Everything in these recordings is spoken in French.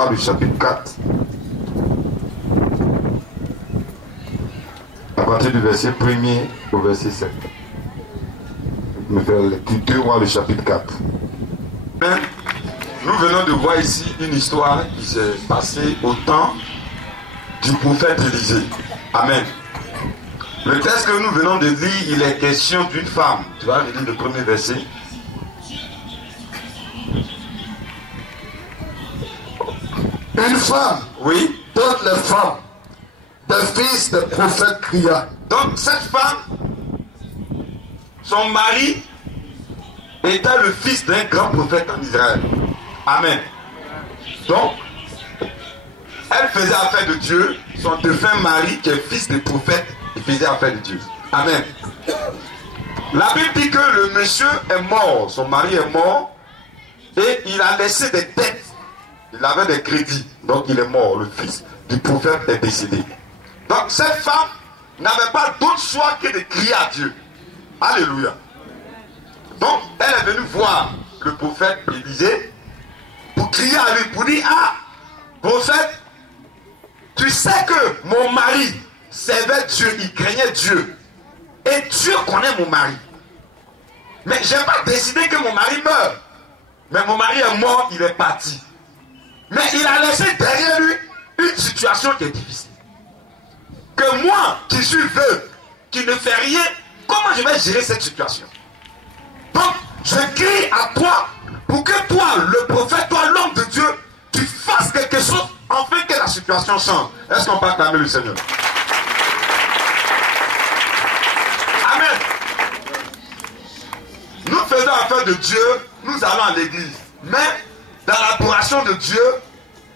Rois, le chapitre 4. À partir du verset 1er au verset 7. Je vais faire lecture 2 Rois, le chapitre 4. Nous venons de voir ici une histoire qui s'est passée au temps du prophète Élisée. Amen. Le texte que nous venons de lire, il est question d'une femme. Tu vas lire le premier verset. Une femme, Oui. toutes les femmes, des fils de prophètes cria. Donc cette femme, son mari était le fils d'un grand prophète en Israël. Amen. Donc, elle faisait affaire de Dieu. Son défunt mari, qui est fils de prophète, il faisait affaire de Dieu. Amen. La Bible dit que le monsieur est mort, son mari est mort, et il a laissé des dettes. Il avait des crédits, donc il est mort, le fils du prophète est décédé. Donc cette femme n'avait pas d'autre choix que de crier à Dieu. Alléluia. Donc elle est venue voir le prophète Élisée pour crier à lui, pour dire, ah, prophète, tu sais que mon mari servait Dieu, il craignait Dieu. Et Dieu connaît mon mari. Mais je n'ai pas décidé que mon mari meure. Mais mon mari est mort, il est parti. Mais il a laissé derrière lui une situation qui est difficile. Que moi, qui suis veuve, qui ne fais rien, comment je vais gérer cette situation? Donc, je crie à toi pour que toi, le prophète, toi, l'homme de Dieu, tu fasses quelque chose afin que la situation change. Est-ce qu'on peut acclamer le Seigneur? Amen. Nous faisons affaire de Dieu, nous allons à l'église. Mais dans l'adoration de Dieu,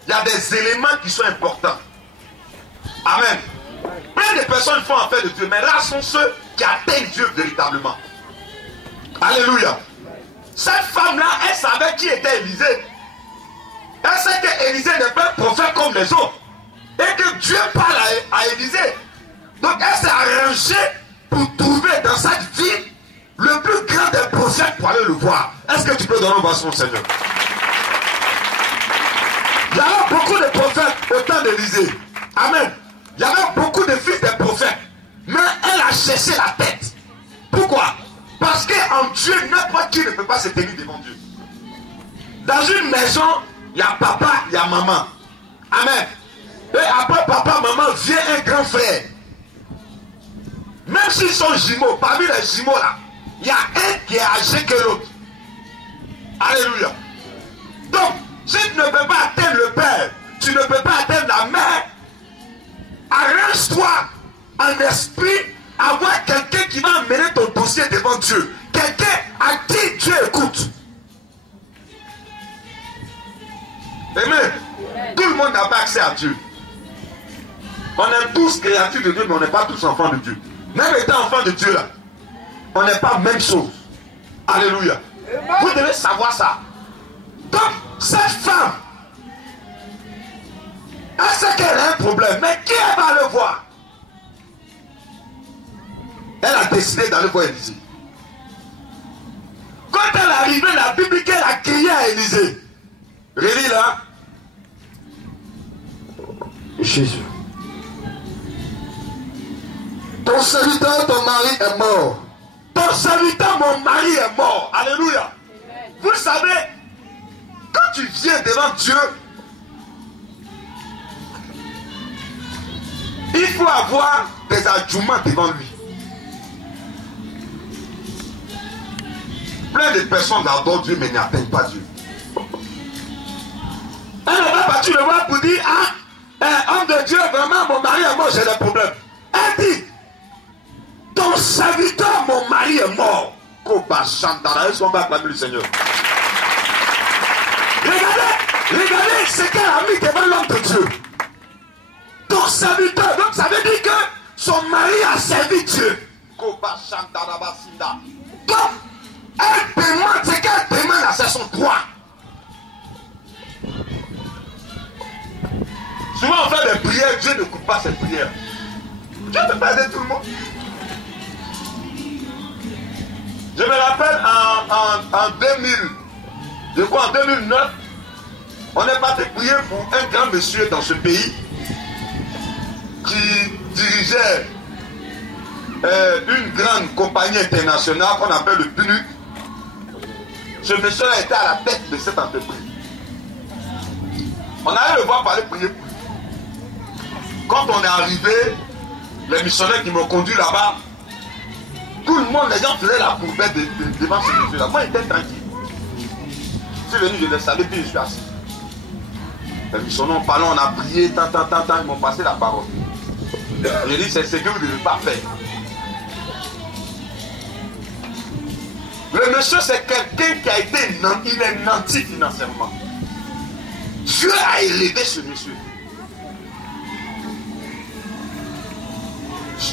il y a des éléments qui sont importants. Amen. Plein de personnes font affaire de Dieu, mais là sont ceux qui atteignent Dieu véritablement. Alléluia. Cette femme-là, elle savait qui était Élisée. Elle sait que Élisée n'est pas un prophète comme les autres. Et que Dieu parle à Élisée. Donc elle s'est arrangée pour trouver dans cette ville le plus grand des prophètes pour aller le voir. Est-ce que tu peux donner un son, Seigneur? Il y avait beaucoup de prophètes au temps d'Élisée. Amen. Il y avait beaucoup de fils des prophètes. Mais elle a cherché la tête. Pourquoi? Parce qu'en Dieu, n'importe qui ne peut pas se tenir devant Dieu. Dans une maison, il y a papa, il y a maman. Amen. Et après papa, maman, vient un grand frère. Même s'ils sont jumeaux, parmi les jumeaux là, il y a un qui est âgé que l'autre. Alléluia. Donc, si tu ne peux pas atteindre le père, tu ne peux pas atteindre la mère, arrange-toi en esprit à voir quelqu'un qui va amener ton dossier devant Dieu. Quelqu'un à qui Dieu écoute. Amen. Tout le monde n'a pas accès à Dieu. On est tous créatures de Dieu, mais on n'est pas tous enfants de Dieu. Même étant enfant de Dieu là, on n'est pas même chose. Alléluia. Vous devez savoir ça. Donc, cette femme, elle sait qu'elle a un problème, mais qui elle va le voir? Elle a décidé d'aller voir Élisée. Quand elle est arrivée, la Bible dit qu'elle a crié à Élisée. Relis là. Jésus. Ton serviteur, ton mari est mort. Ton serviteur, mon mari est mort. Alléluia. Vous savez, quand tu viens devant Dieu, il faut avoir des arguments devant lui. Plein de personnes adorent Dieu mais n'atteignent pas Dieu. Elle n'a pas battu le roi pour dire, ah, homme de Dieu, vraiment mon mari est mort, j'ai des problèmes. Elle dit, ton serviteur, mon mari est mort. Est-ce qu'on va acclamer le Seigneur? Regardez ce qu'elle a mis devant l'homme de Dieu. Ton serviteur, donc ça veut dire que son mari a servi Dieu. Donc, elle demande ce qu'elle demande, c'est son droit. Souvent on fait des prières, Dieu ne coupe pas ses prières. Dieu ne peut pas aider tout le monde. Je me rappelle en 2000, je crois en 2009, On est parti prier pour un grand monsieur dans ce pays qui dirigeait une grande compagnie internationale qu'on appelle le PNUD. Ce monsieur a été à la tête de cette entreprise. On allait le voir pour aller prier pour lui. Quand on est arrivé, les missionnaires qui m'ont conduit là-bas, tout le monde, les gens faisaient la courbette devant ce monsieur-là. Moi, j'étais tranquille. Je suis venu, je l'ai salué, puis je suis assis. Les missionnaires ont parlé, on a prié, tant, ils m'ont passé la parole. J'ai dit, c'est ce que vous ne devez pas faire. Le monsieur, c'est quelqu'un qui a été, il est nanti financièrement. Dieu a élevé ce monsieur.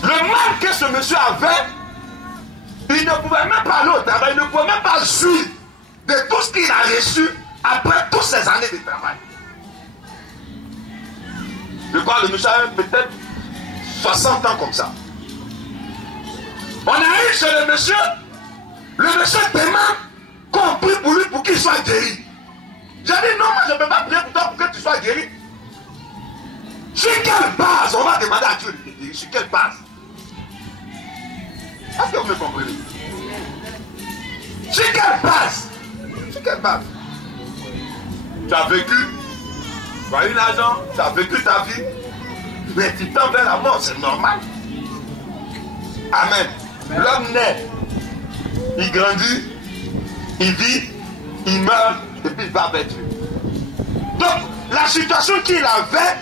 Le mal que ce monsieur avait, il ne pouvait même pas aller au travail, il ne pouvait même pas jouir de tout ce qu'il a reçu après toutes ces années de travail. Je crois que le monsieur avait peut-être 60 ans comme ça. On arrive chez le monsieur demande qu'on prie pour lui pour qu'il soit guéri. J'ai dit non, moi je ne peux pas prier pour toi pour que tu sois guéri. Sur quelle base on va demander à Dieu de te guérir? Sur quelle base? Est-ce que vous me comprenez? Sur quelle base? Sur quelle base? Tu as vécu, tu as eu l'argent, tu as vécu ta vie, mais tu tends vers la mort, c'est normal. Amen. L'homme naît, il grandit, il vit, il meurt, et puis il va vers Dieu. Donc, la situation qu'il avait,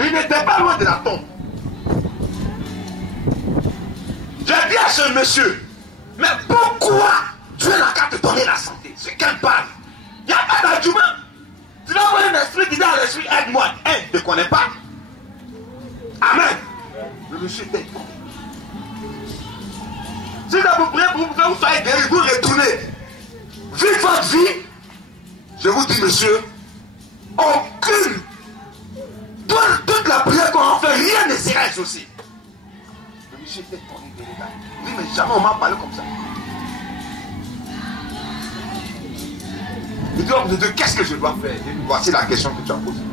il n'était pas loin de la tombe. J'ai dit à ce monsieur, mais pourquoi Dieu n'a qu'à te donner la santé? Sur quelle base? Il n'y a pas d'argument. Tu vas avoir un esprit qui dit à l'esprit, aide-moi. Il ne te connaît pas. Amen. Le monsieur était bon. Si vous priez pour que vous soyez guéri, vous retournez. Vivez votre vie. Je vous dis, monsieur, aucune. Toute la prière qu'on en fait, rien ne sera exaucé. Le monsieur était tourné de l'État. Il dit, mais jamais on m'a parlé comme ça. Il dit, oh, Dieu, qu'est-ce que je dois faire? Et voici la question que tu as posée.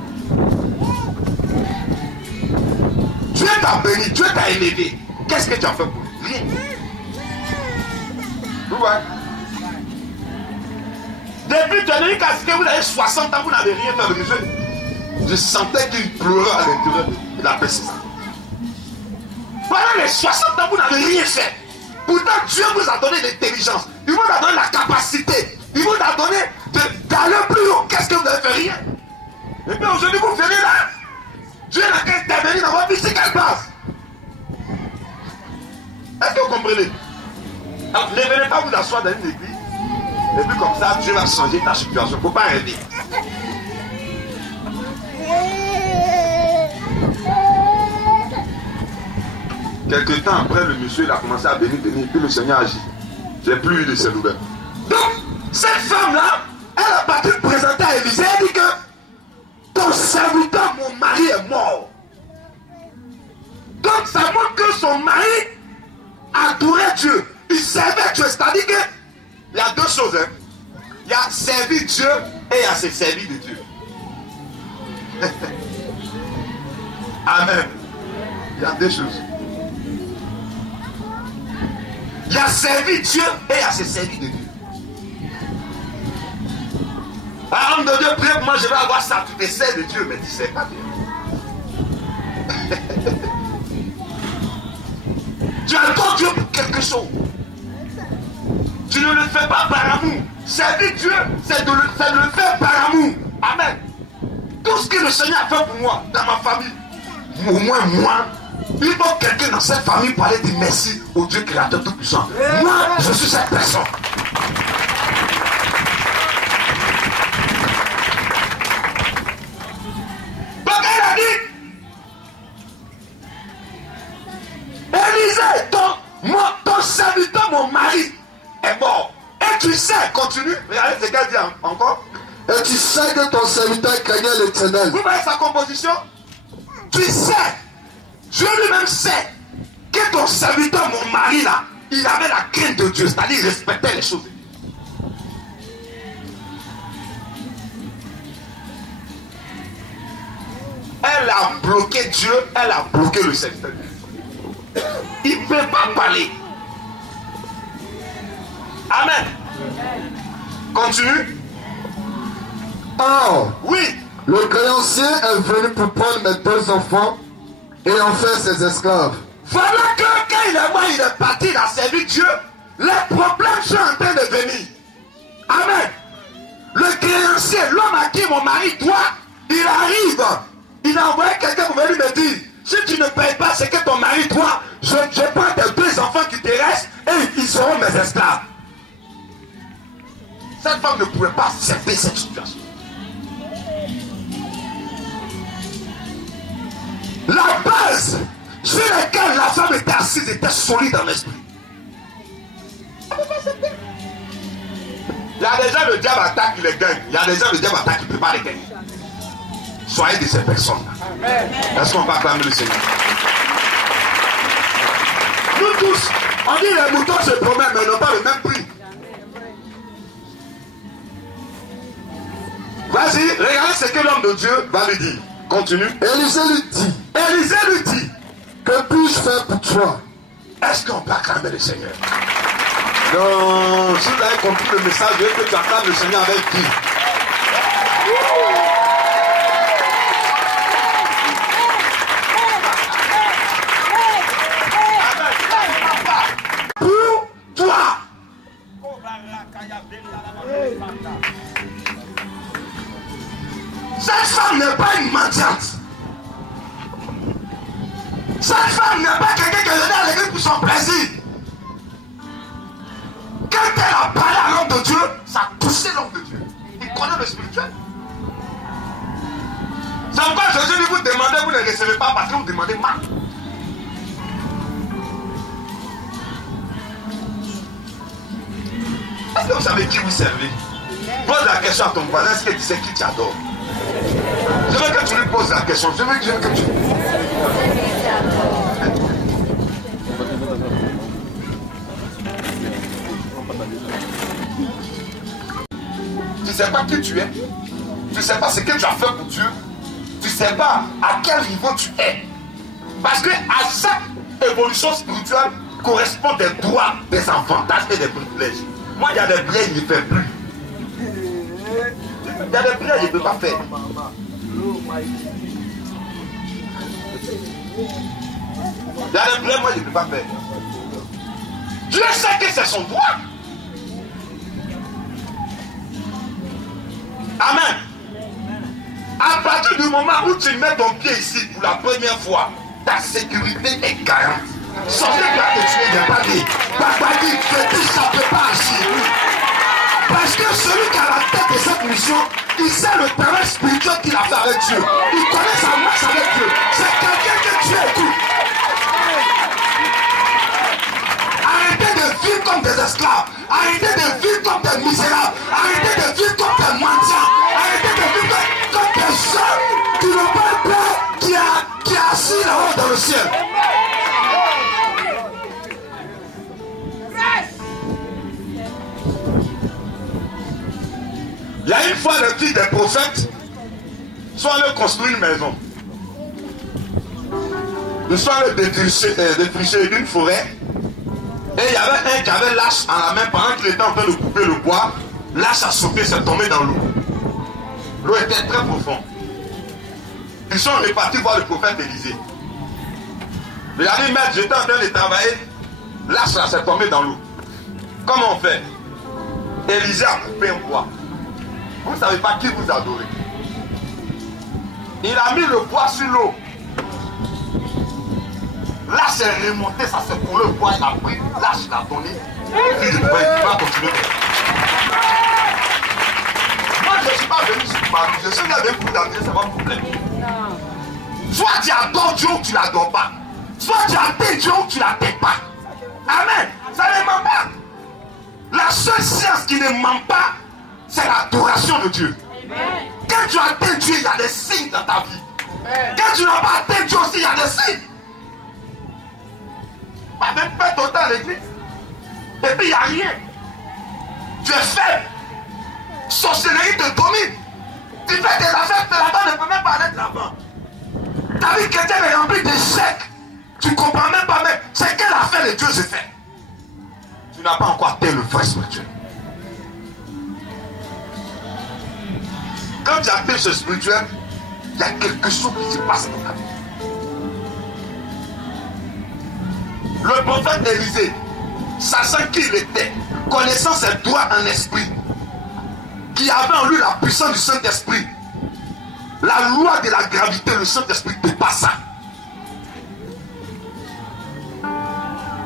Dieu t'a béni, Dieu t'a élevé. Qu'est-ce que tu as fait pour lui? Rien. Vous voyez? Depuis que tu as dit que vous avez 60 ans, vous n'avez rien fait, monsieur. Je sentais qu'il pleurait à l'intérieur de la personne. Pendant les 60 ans, vous n'avez rien fait. Pourtant, Dieu vous a donné l'intelligence. Il vous a donné la capacité. Il vous a donné d'aller plus haut. Qu'est-ce que vous avez fait? Rien. Et puis aujourd'hui, vous venez là. Dieu n'a qu'à intervenir dans votre vie. C'est quelle base? Est-ce que vous comprenez? Alors, ne venez pas vous asseoir dans une église. Et puis comme ça, Dieu va changer ta situation. Il ne faut pas rêver. Quelque temps après, le monsieur il a commencé à bénir, puis le Seigneur agit. J'ai plus eu de ses nouvelles. Donc, cette femme-là, elle a parti présenter à Élisée. Elle dit que ton serviteur, mon mari, est mort. Donc, ça montre que son mari adorait Dieu. Il servait Dieu. C'est-à-dire qu'il y a deux choses. Hein. Il y a servi Dieu et il y a se servir de Dieu. Amen. Il y a deux choses. Il y a servi Dieu et il y a se servir de Dieu. Par homme de Dieu, prie pour moi, je vais avoir ça. Tu te sers de Dieu, mais tu ne sais pas Dieu. Tu attends Dieu pour quelque chose. Tu ne le fais pas par amour. Servir Dieu, c'est de le faire par amour. Amen. Tout ce que le Seigneur a fait pour moi, dans ma famille, au moins moi, il faut quelqu'un dans cette famille pour aller dire merci au Dieu créateur tout-puissant. Moi, je suis cette personne. Donc elle a dit, Élisée, ton serviteur, mon mari, est mort. Et tu sais, continue, regardez ce qu'elle dit encore. Et tu sais que ton serviteur craignait l'Éternel. Vous voyez sa composition? Tu sais, Dieu lui-même sait que ton serviteur, mon mari là, il avait la crainte de Dieu, c'est-à-dire il respectait les choses. a bloqué Dieu, elle a bloqué le Seigneur. Il ne peut pas parler. Amen. Continue. Or, Oui. le créancier est venu pour prendre mes 2 enfants et en faire ses esclaves. Voilà que quand il est parti, il a servi Dieu, les problèmes sont en train de venir. Amen. Le créancier, l'homme à qui mon mari doit, il arrive. Il a envoyé quelqu'un pour venir me dire, si tu ne payes pas ce que ton mari doit, je prends tes 2 enfants qui te restent et ils seront mes esclaves. Cette femme ne pouvait pas accepter cette situation. La base sur laquelle la femme était assise était solide dans l'esprit. Il y a des gens, le diable attaque, il les gagne. Il y a des gens, le diable attaque, il ne peut pas les gagner. Soyez de ces personnes-là. Est-ce qu'on va acclamer le Seigneur? Nous tous, on dit les moutons se promènent, mais ils n'ont pas le même prix. Vas-y, regardez ce que l'homme de Dieu va lui dire. Continue. Élisée lui dit, que puis-je faire pour toi? Est-ce qu'on peut acclamer le Seigneur? Non, si vous avez compris le message, je veux que tu acclames le Seigneur avec qui? Pour toi. Cette femme n'est pas une mendiante. Cette femme n'est pas quelqu'un qui est venu à l'église pour son plaisir. Quand elle a parlé à l'homme de Dieu, ça a touché l'homme de Dieu. Il connaît le spirituel. C'est pourquoi Jésus dit, vous demandez, vous ne recevez pas parce que vous demandez mal. Est-ce que vous savez qui vous servez? Pose la question à ton voisin, est-ce que tu sais qui t'adore? Je veux que tu lui poses la question. Je veux que tu... Tu ne sais pas qui tu es. Tu ne sais pas ce que tu as fait pour Dieu. Tu ne sais pas à quel niveau tu es. Parce que à chaque évolution spirituelle correspond des droits, des avantages et des privilèges. Moi, il y a des biens, il ne fait plus. Il y a des biens, il ne peut pas faire. Il y a des biens, moi, je ne peux pas faire. Dieu sait que c'est son droit. Amen. À partir du moment où tu mets ton pied ici pour la première fois, ta sécurité est garante. Sortez de là que tu es, il n'y a pas dit. Papa dit que ça ne peut pas agir. Parce que celui qui a la tête de cette mission, il sait le terrain spirituel qu'il a fait avec Dieu. Il connaît sa marche avec Dieu. C'est quelqu'un que Dieu écoute. Arrêtez de vivre comme des esclaves. Arrêtez de vivre comme des misérables. Arrêtez de vivre comme des mendiants. Arrêtez de vivre comme des hommes qui n'ont pas le Père qui est assis là-haut dans le ciel. Il y a une fois le fils des prophètes sont allés construire une maison. Ils sont allés défricher une forêt. Et il y avait un qui avait l'âche en la main pendant qu'il était en train de couper le bois. L'âche a sauté, s'est tombé dans l'eau. L'eau était très profonde. Ils sont repartis voir le prophète Élisée. Il a dit, maître, j'étais en train de travailler. L'âche là s'est tombé dans l'eau. Comment on fait? Élisée a coupé un bois. Vous ne savez pas qui vous adorez. Il a mis le bois sur l'eau. L'âge est remonté, ça s'est collé au bois, il a pris, l'âge il a donné. Il va continuer. Moi je ne suis pas venu sur Paris, je suis venu pour vous amener, c'est pas un problème. Soit tu adores Dieu ou tu ne l'adores pas. Soit tu atteins Dieu ou tu ne l'atteins pas. Amen. Ça ne ment pas. La seule science qui ne ment pas, c'est l'adoration de Dieu. Amen. Quand tu atteins Dieu, il y a des signes dans ta vie. Amen. Quand tu n'as pas atteint Dieu aussi, il y a des signes. Avec fait autant à l'église. Et puis il n'y a rien. Tu es faible. Sorcellerie te domine. Tu fais des affaires que là-bas ne peut même pas aller de l'avant. Ta vie chrétienne est remplie d'échecs. Tu ne comprends même pas, mais c'est quelle affaire de Dieu je fais. Tu n'as pas encore atteint le vrai spirituel. Quand tu atteins ce spirituel, il y a quelque chose qui se passe dans ta vie. Le prophète Élisée, sachant qui il était, connaissant ses doigts en esprit, qui avait en lui la puissance du Saint-Esprit, la loi de la gravité, le Saint-Esprit dépassa.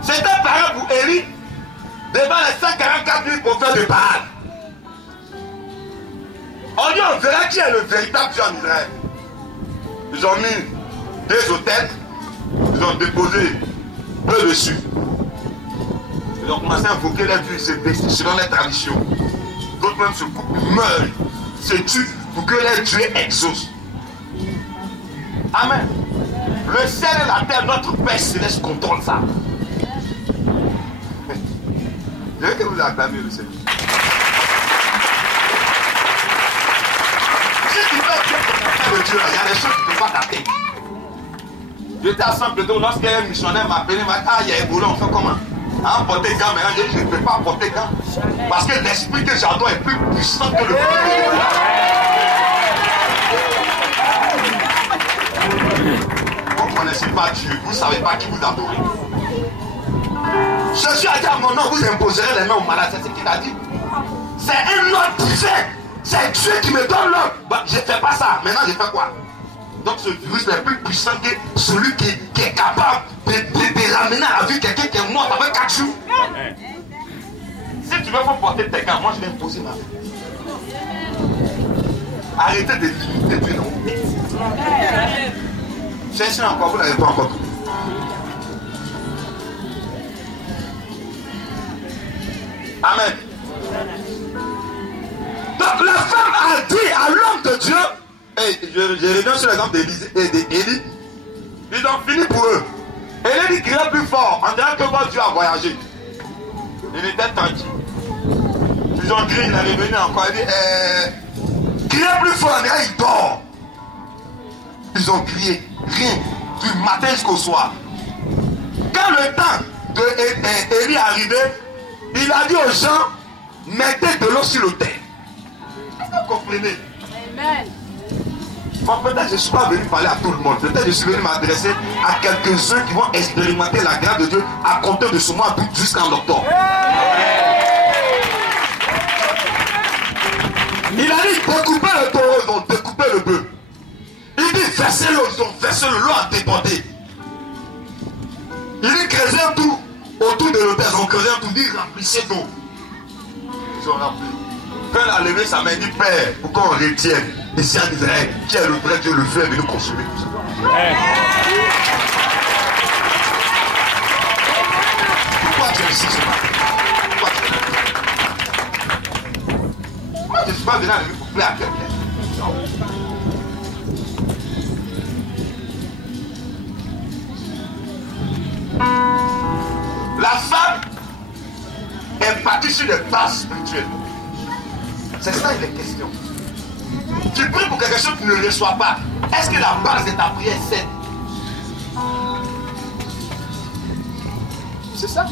C'était pareil pour Élie, devant les 144 000 prophètes de Baal. On dit, on verra qui est le véritable Dieu en Israël. Ils ont mis des autels, ils ont déposé peu dessus. Ils ont commencé à invoquer les dieux, se baisser selon les traditions. D'autres même se coupent, meurent, se tuent pour que les dieux exaucent. Amen. Le ciel et la terre, notre Père céleste contrôle ça. Je veux que vous l'acclamez le Seigneur. Si tu veux bien de Dieu, il y a des choses qui ne peuvent pas taper. J'étais à Saint-Pédro, lorsqu'un missionnaire m'a appelé, il m'a dit, ah, il y a Ebola, on fait comment? À porter gants, mais je ne peux pas porter gants. Parce que l'esprit que j'adore est plus puissant que le feu. Vous ne connaissez pas Dieu, vous ne savez pas qui vous adorez. Jésus a dit à mon nom, vous imposerez les mains aux malades. C'est ce qu'il a dit. C'est un ordre divin. C'est Dieu qui me donne l'ordre. Bah, je ne fais pas ça. Maintenant, je fais quoi? Donc ce virus est plus puissant que celui qui est capable de ramener à la vie quelqu'un qui est mort avec 4 jours. Si tu veux pas porter tes gants, moi je vais imposer ma vie. Arrêtez de limiter Dieu dans vos vies. Cherchez encore, vous n'avez pas encore trouvé. Amen. Donc la femme a dit à l'homme de Dieu, et je reviens sur l'exemple d'Élie, ils ont fini pour eux. Élie criait plus fort, on dirait que votre Dieu a voyagé. Il était tranquille. Ils ont crié, il est revenu encore, il dit, criez plus fort, on dirait qu'il dort. Ils ont crié, rien, du matin jusqu'au soir. Quand le temps d'Élie est arrivé, il a dit aux gens, mettez de l'eau sur le terre. Est-ce que vous comprenez? Amen. Bon, peut-être je ne suis pas venu parler à tout le monde. Peut-être je suis venu m'adresser à quelques-uns qui vont expérimenter la grâce de Dieu à compter de ce mois d'août jusqu'en octobre. Il a dit, découpez le taureau, ils ont découpé le bœuf. Il dit, versez-le, ils ont versé le lot à déborder. Il dit, creusez un trou autour de l'autel, ils ont creusé un trou, il dit, remplissez d'eau. Ils ont rempli. Quand il a levé sa main, il dit, Père, pourquoi on retienne ici en Israël, qui est le vrai Dieu, le feu est venu consommer tout ça. Pourquoi tu es ici ce matin? Pourquoi tu es là? Moi, je ne suis pas venu à lui pour plaire à quelqu'un. Non. La femme est partie sur des bases spirituelles. C'est ça il est question. Tu pries pour quelque chose que tu ne reçois pas. Est-ce que la base de ta prière est saine? C'est ça.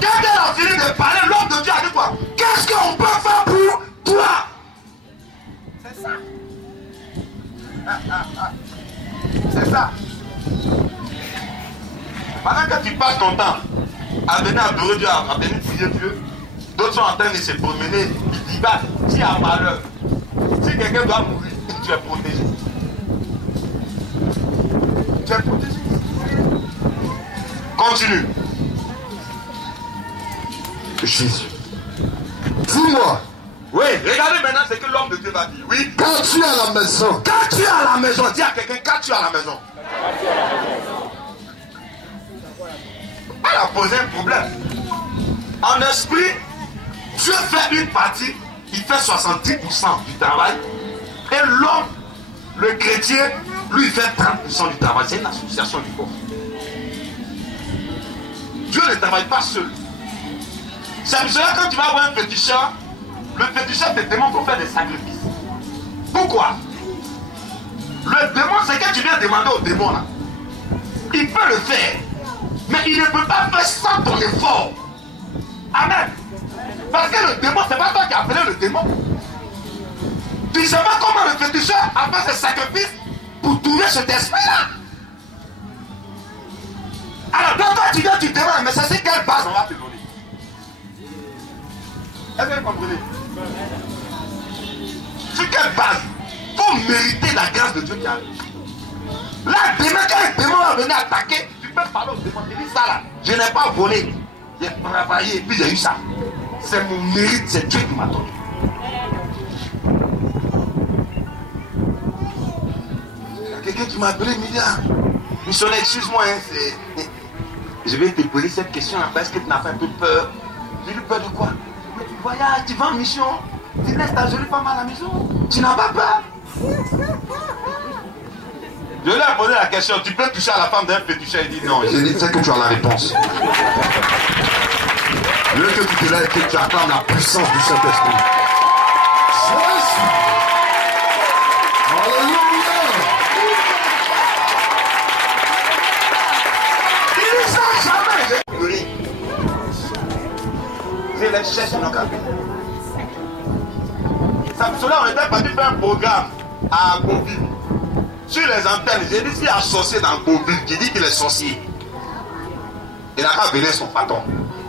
Quand elle a fini de parler, l'homme de Dieu a dit quoi? Qu'est-ce qu'on peut faire pour toi? C'est ça. C'est ça. Pendant que tu passes ton temps à venir adorer Dieu, à venir prier Dieu, d'autres sont en train de se promener. Ils disent, bah, s'il y a malheur, si quelqu'un doit mourir, tu es protégé. Tu es protégé. Continue. Jésus. Dis-moi. Oui, regardez maintenant ce que l'homme de Dieu va dire. Oui. Quand tu es à la maison. Quand tu es à la maison, dis à quelqu'un, quand tu es à la maison. Elle a posé un problème. En esprit, Dieu fait une partie, il fait 70% du travail. Et l'homme, le chrétien, lui, il fait 30% du travail. C'est une association du corps. Dieu ne travaille pas seul. C'est pour cela que quand tu vas avoir un petit chat, le féticheur te demande pour faire des sacrifices. Pourquoi? Le démon, c'est que tu viens demander au démon là. Il peut le faire, mais il ne peut pas faire sans ton effort. Amen. Parce que le démon, c'est pas toi qui as appelé le démon. Tu sais pas comment le féticheur a fait ses sacrifices pour trouver cet esprit-là. Alors, quand toi tu viens, tu te demandes, mais ça c'est quelle base on va te donner? Est-ce que vous comprenez? Sur quelle base? Pour mériter la grâce de Dieu qui arrive. Là, demain, quand un démon va venir attaquer, tu peux parler au démon. Tu dis ça là, je n'ai pas volé. J'ai travaillé et puis j'ai eu ça. C'est mon mérite, c'est Dieu qui m'a donné. Il y a quelqu'un qui m'a appelé, Milia. Missionnaire, excuse-moi, hein, je vais te poser cette question là, parce que tu n'as pas un peu peur. J'ai eu peur de quoi? Mais tu voyages, tu vas en mission, tu laisses ta jolie femme à la maison, tu n'as pas peur. Je lui ai posé la question, tu peux toucher à la femme d'un féticheur? Il dit non. J'ai dit, c'est que tu as la réponse. Je veux que tu te lèves, que tu acclames la puissance du Saint-Esprit. Alléluia. Il dit ça jamais. J'ai pleuré. Je les cherche dans le cabine. Cela, on était parti faire un programme à Beauville. Sur les antennes, j'ai dit s'il y a un sorcier dans Beauville qui dit qu'il est sorcier, il n'a qu'à venir son patron.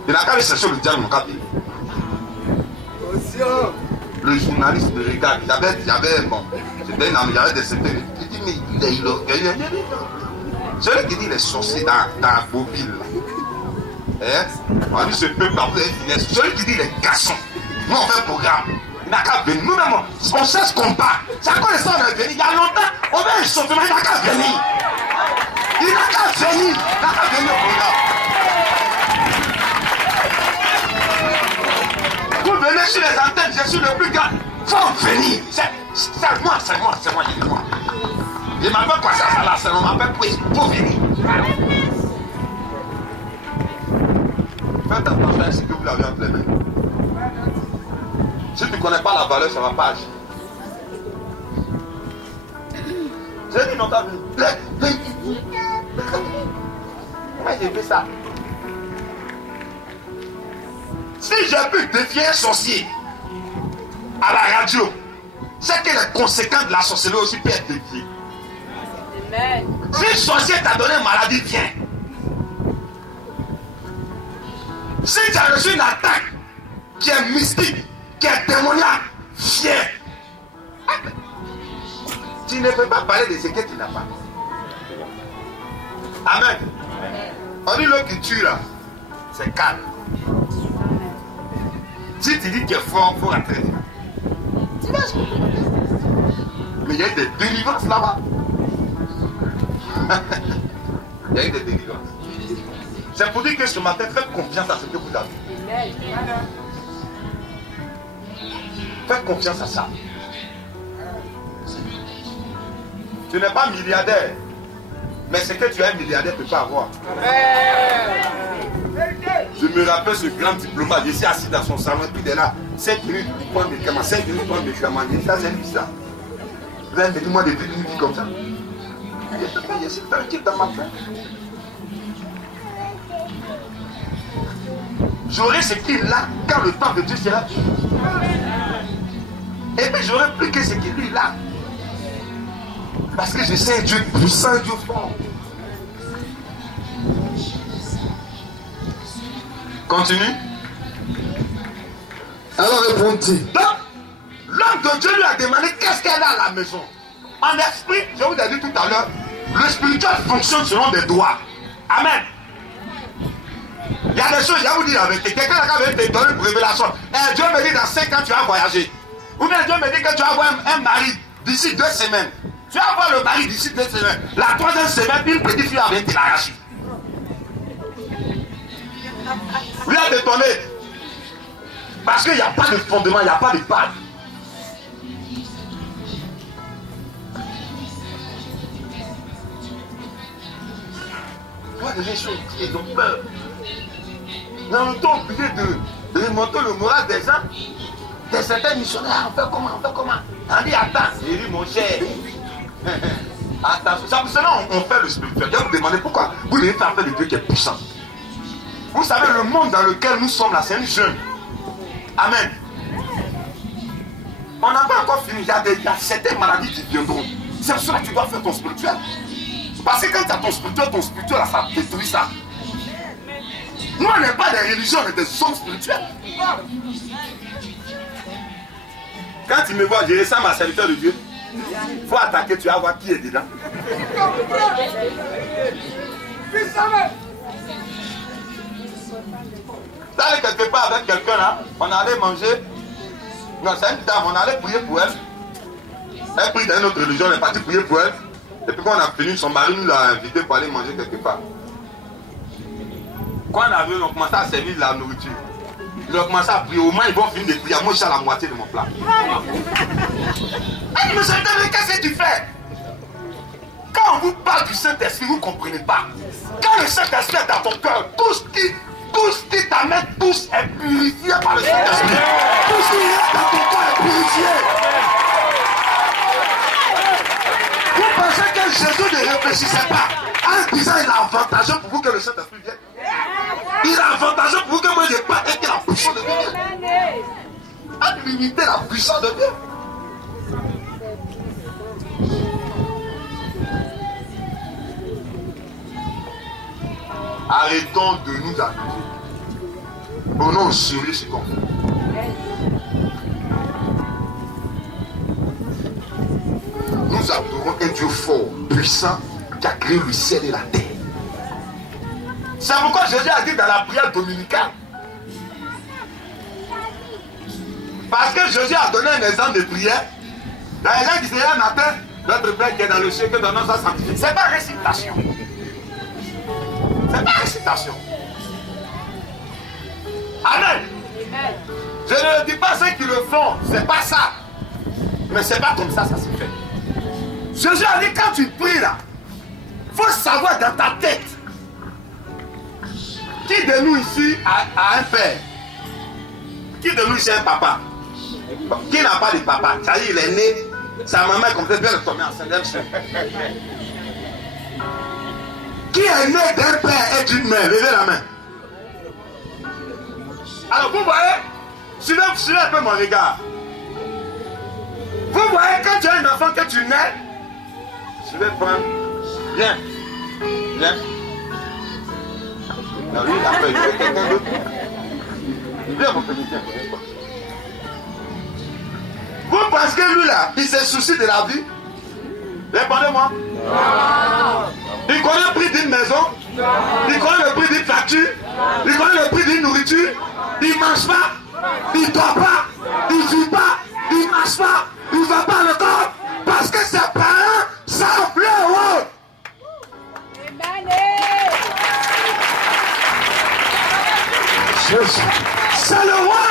Il n'a qu'à aller chercher le diable dans le cabine. Le journaliste me regarde, c'était un ami, il y avait des secteurs. Il dit, mais il est orgueilleux. Celui qui dit les sorciers dans Beauville, on a dit ce peuple, celui qui dit les garçons, nous on fait un programme. Il n'a qu'à venir. Nous-mêmes, on sait ce qu'on bat. C'est à cause de ça qu'on est venu. Il y a longtemps, on veut un chauffement, il n'a qu'à venir. Il n'a qu'à venir. Il n'a qu'à venir au programme. Vous venez sur les antennes, je suis le plus grand. Il faut venir. C'est moi. Il m'appelle quoi ça là, c'est on m'appelle pour il faut venir. Faites attention à ce que vous l'avez entre les mains. Si tu ne connais pas la valeur, ça ne va pas agir. J'ai dit non, t'as vu. Moi, j'ai fait ça. Si j'ai pu défier un sorcier à la radio, c'est que les conséquences de la sorcellerie aussi peuvent être défiées. Si le sorcier t'a donné une maladie, tiens. Si tu as reçu une attaque qui est mystique, qui est démoniaque, fier, tu ne peux pas parler de ce que tu n'as pas. Amen. On dit l'homme qui tue là, c'est calme. Si tu dis qu'il est fort, il faut rentrer. Mais il y a des délivrances là-bas. Il y a eu des délivrances. C'est pour dire que ce matin, faites confiance à ce que vous avez. Faites confiance à ça. Tu n'es pas milliardaire, mais ce que tu es un milliardaire, tu peux pas avoir. Je me rappelle ce grand diplomate, je suis assis dans son salon, et puis il est là, 5 minutes, il prend des médicaments, 5 minutes, il prend des médicaments. Il dit ça, c'est lui ça. Vous allez me dire, moi, de vivre une vie comme ça. Je suis tranquille dans ma peau. J'aurai ce qu'il a quand le temps de Dieu sera venu. Et puis j'aurai plus que ce qu'il lui a. Parce que je sais Dieu puissant, Dieu fort. Continue. Alors répondit. Donc, l'homme de Dieu lui a demandé qu'est-ce qu'elle a à la maison. En esprit, je vous ai dit tout à l'heure, le spirituel fonctionne selon des doigts. Amen. Il y a des choses, je vais vous dire avec quelqu'un qui a te donner une révélation. Et Dieu me dit dans 5 ans tu vas voyager. Ou bien Dieu me dit que tu vas avoir un mari d'ici 2 semaines. Tu vas avoir le mari d'ici 2 semaines. La 3e semaine, une petite fille avec te l'arracher. Lui a détonné. Parce qu'il n'y a pas de fondement, il n'y a pas de base. Toi, les gens ils ont peur. Nous sommes obligés de remonter le moral des gens. des certains missionnaires, on fait comment, on fait comment. On dit, attends, il dit, mon cher. Attention, c'est cela on fait le spirituel. Je vais vous demander pourquoi vous devez faire de Dieu qui est puissant. Vous savez, le monde dans lequel nous sommes là, c'est un jeune. Amen. On n'a pas encore fini. Il y a certaines maladies qui viendront. C'est pour cela que tu dois faire ton spirituel. Parce que quand tu as ton spirituel, là, ça détruit ça. Nous, on n'est pas des religions, on est des hommes spirituels. Quand tu me vois, je ressemble à serviteur de Dieu. Il faut attaquer, tu vas voir qui est dedans. T'allais quelque part avec quelqu'un là, on allait manger. Non, c'est une dame, on allait prier pour elle. Elle prie dans une autre religion, on est parti prier pour elle. Et puis quand on a fini, son mari nous l'a invité pour aller manger quelque part. Quand on a vu, on commençait à servir de la nourriture. Ils ont commencé à prier, au moins ils vont finir de prier. Moi je suis à la moitié de mon plat. Elle dit, mais qu'est-ce que tu fais? Quand on vous parle du Saint-Esprit, vous ne comprenez pas. Quand le Saint-Esprit est dans ton cœur, tout ce qui t'amène, tout est purifié par le Saint-Esprit. Tout ce qui est dans ton cœur est purifié. Vous pensez que Jésus ne réfléchissait pas en disant il est avantageux pour vous que le Saint-Esprit vienne? Il est avantageux pour vous que moi je n'ai pas été la puissance de Dieu. À limiter la puissance de Dieu. Arrêtons de nous amuser. Prenons au sérieux ce qu'on fait. Nous adorons un Dieu fort, puissant, qui a créé le ciel et la terre. C'est pourquoi Jésus a dit dans la prière dominicale. Parce que Jésus a donné un exemple de prière. Dans l'exemple qui disait un matin, notre Père qui est dans le ciel, que dans notre sanctifié. Ce n'est pas récitation. Ce n'est pas récitation. Amen. Je ne dis pas ceux qui le font, c'est pas ça. Mais c'est pas comme ça se fait. Jésus a dit quand tu pries là, il faut savoir dans ta tête. Qui de nous ici a un père? Qui de nous ici a un papa? Qui n'a pas de papa? C'est-à-dire il est né, sa maman est complètement bien tombée enceinte. Qui est né d'un père et d'une mère? Levez la main. Alors vous voyez, suivez un peu mon regard. Vous voyez quand tu as un enfant que tu nais, je vais prendre. Viens. Viens. Non, lui, il a fait quelqu'un d'autre. Viens, mon petit, viens. Vous pensez que lui là, il se soucie de la vie? Répondez-moi. Il connaît le prix d'une maison. Il connaît le prix d'une facture. Il connaît le prix d'une nourriture. Il ne mange pas. Il ne dort pas. Il ne vit pas. Il ne marche pas. Il ne va pas à l'école. Parce que ses parents savent le rôle. C'est le roi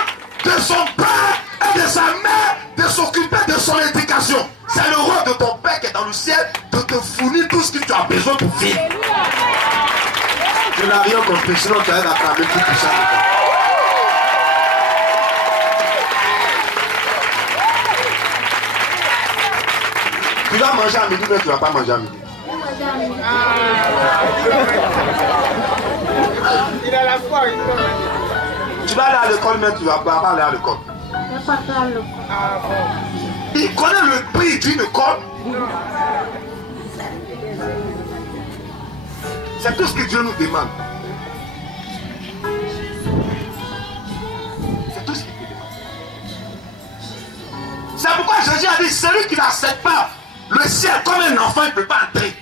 de son père et de sa mère de s'occuper de son éducation. C'est le roi de ton père qui est dans le ciel de te fournir tout ce que tu as besoin pour vivre. Tu n'as rien compris, sinon tu as acclamé tout ça. Tu vas manger à midi, mais tu ne vas pas manger à midi. Il a la foi. Tu vas aller à l'école, mais tu ne vas pas aller à l'école. Il connaît le prix d'une école. C'est tout ce que Dieu nous demande. C'est tout ce qu'il nous demande. C'est pourquoi Jésus a dit, celui qui n'accepte pas le ciel comme un enfant, il ne peut pas entrer.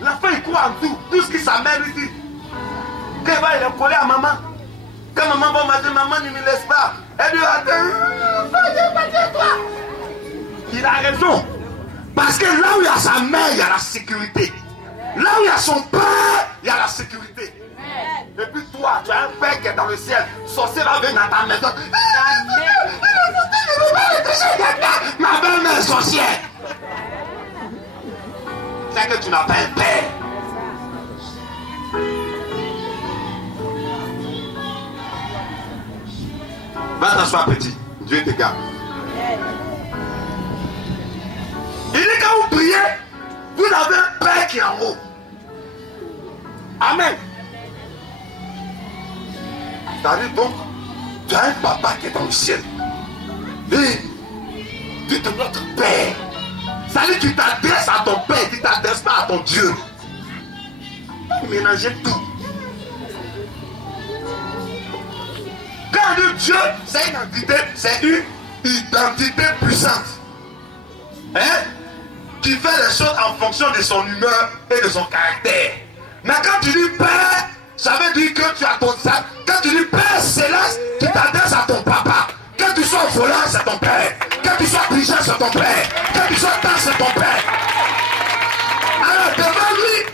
L'enfant, il croit en tout. Tout ce que sa mère lui dit. Quand il va, il est collé à maman. Quand maman va manger, maman ne me laisse pas. Elle lui a dit, toi. Il a raison. Parce que là où il y a sa mère, il y a la sécurité. Là où il y a son père, il y a la sécurité. Et puis toi, tu as un père qui est dans le ciel. Sorcier va venir dans ta maison. Ma belle-mère est sorcière. C'est que tu n'as pas un père. Va t'asseoir, petit. Dieu te garde. Il dit quand vous priez, vous avez un Père qui est en haut. Amen. C'est-à-dire donc, tu as un papa qui est dans le ciel. Et tu es notre Père. C'est-à-dire que tu t'adresses à ton Père, tu ne t'adresses pas à ton Dieu. Mélanger tout. Quand on dit Dieu, c'est une identité puissante. Hein? Qui fait les choses en fonction de son humeur et de son caractère. Mais quand tu dis Père, ça veut dire que tu as ton sac. Quand tu dis Père céleste, tu t'adresses à ton papa. Quand tu sois volant, c'est ton père. Quand tu sois tricheur, c'est ton père. Quand tu sois tard, c'est ton père. Alors devant lui,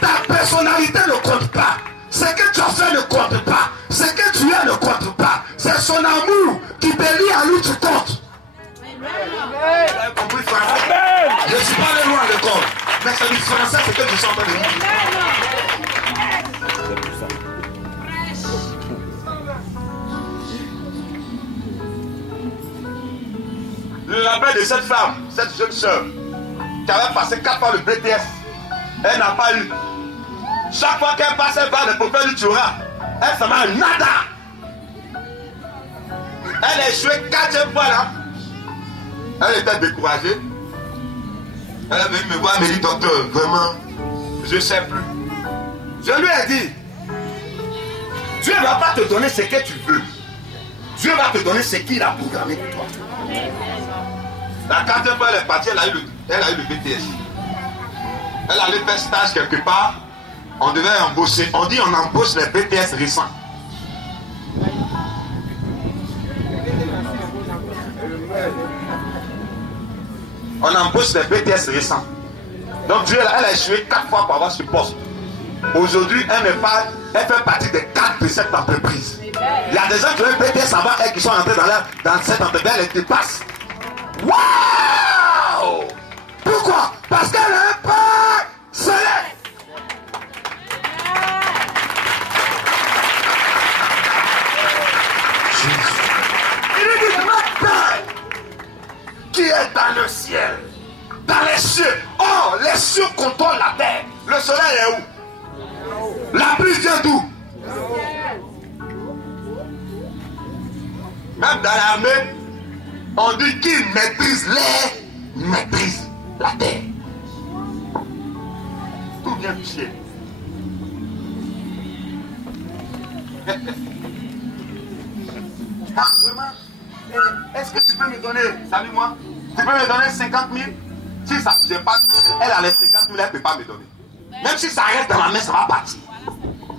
ta personnalité ne compte pas. Ce que tu as fait ne compte pas. Ce que tu es ne compte pas. C'est son amour qui te lie à lui, tu comptes. Vous avez compris français? Je ne suis pas allé loin à l'école. Mais c'est du français, c'est que je suis en train de dire. Je me rappelle de cette femme, cette jeune soeur, qui avait passé 4 fois le BTS. Elle n'a pas eu. Chaque fois qu'elle passait par le prophète du Torah, elle s'en va nada. Elle a échoué 4e fois là. Elle était découragée. Elle est venue me voir, elle me dit, docteur, vraiment, je ne sais plus. Je lui ai dit, Dieu ne va pas te donner ce que tu veux. Dieu va te donner ce qu'il a programmé pour toi. La 4e fois, elle est partie, elle a eu le BTS. Elle allait faire stage quelque part. On devait embaucher. On dit on embauche les BTS récents. On embauche les BTS récents. Donc Dieu, elle a échoué 4 fois pour avoir ce poste. Aujourd'hui, elle fait partie des 4 de cette entreprise. Il y a des gens qui ont un BTS avant elle qui sont entrés dans cette entreprise, elle les dépasse. Waouh! Pourquoi? Parce qu'elle a un Père céleste. Il lui dit, notre Père qui est dans le ciel, dans les cieux. Oh, les cieux contrôlent la terre. Le soleil est où? La pluie vient d'où? Même dans l'armée, on dit qu'il maîtrise l'air, maîtrise la terre. Tout vient du ciel. Ah, vraiment? Est-ce que tu peux me donner, salut moi, tu peux me donner 50 000? Si ça, j'ai pas, elle a les 50 000, elle ne peut pas me donner. Même si ça reste dans ma main, ça va partir.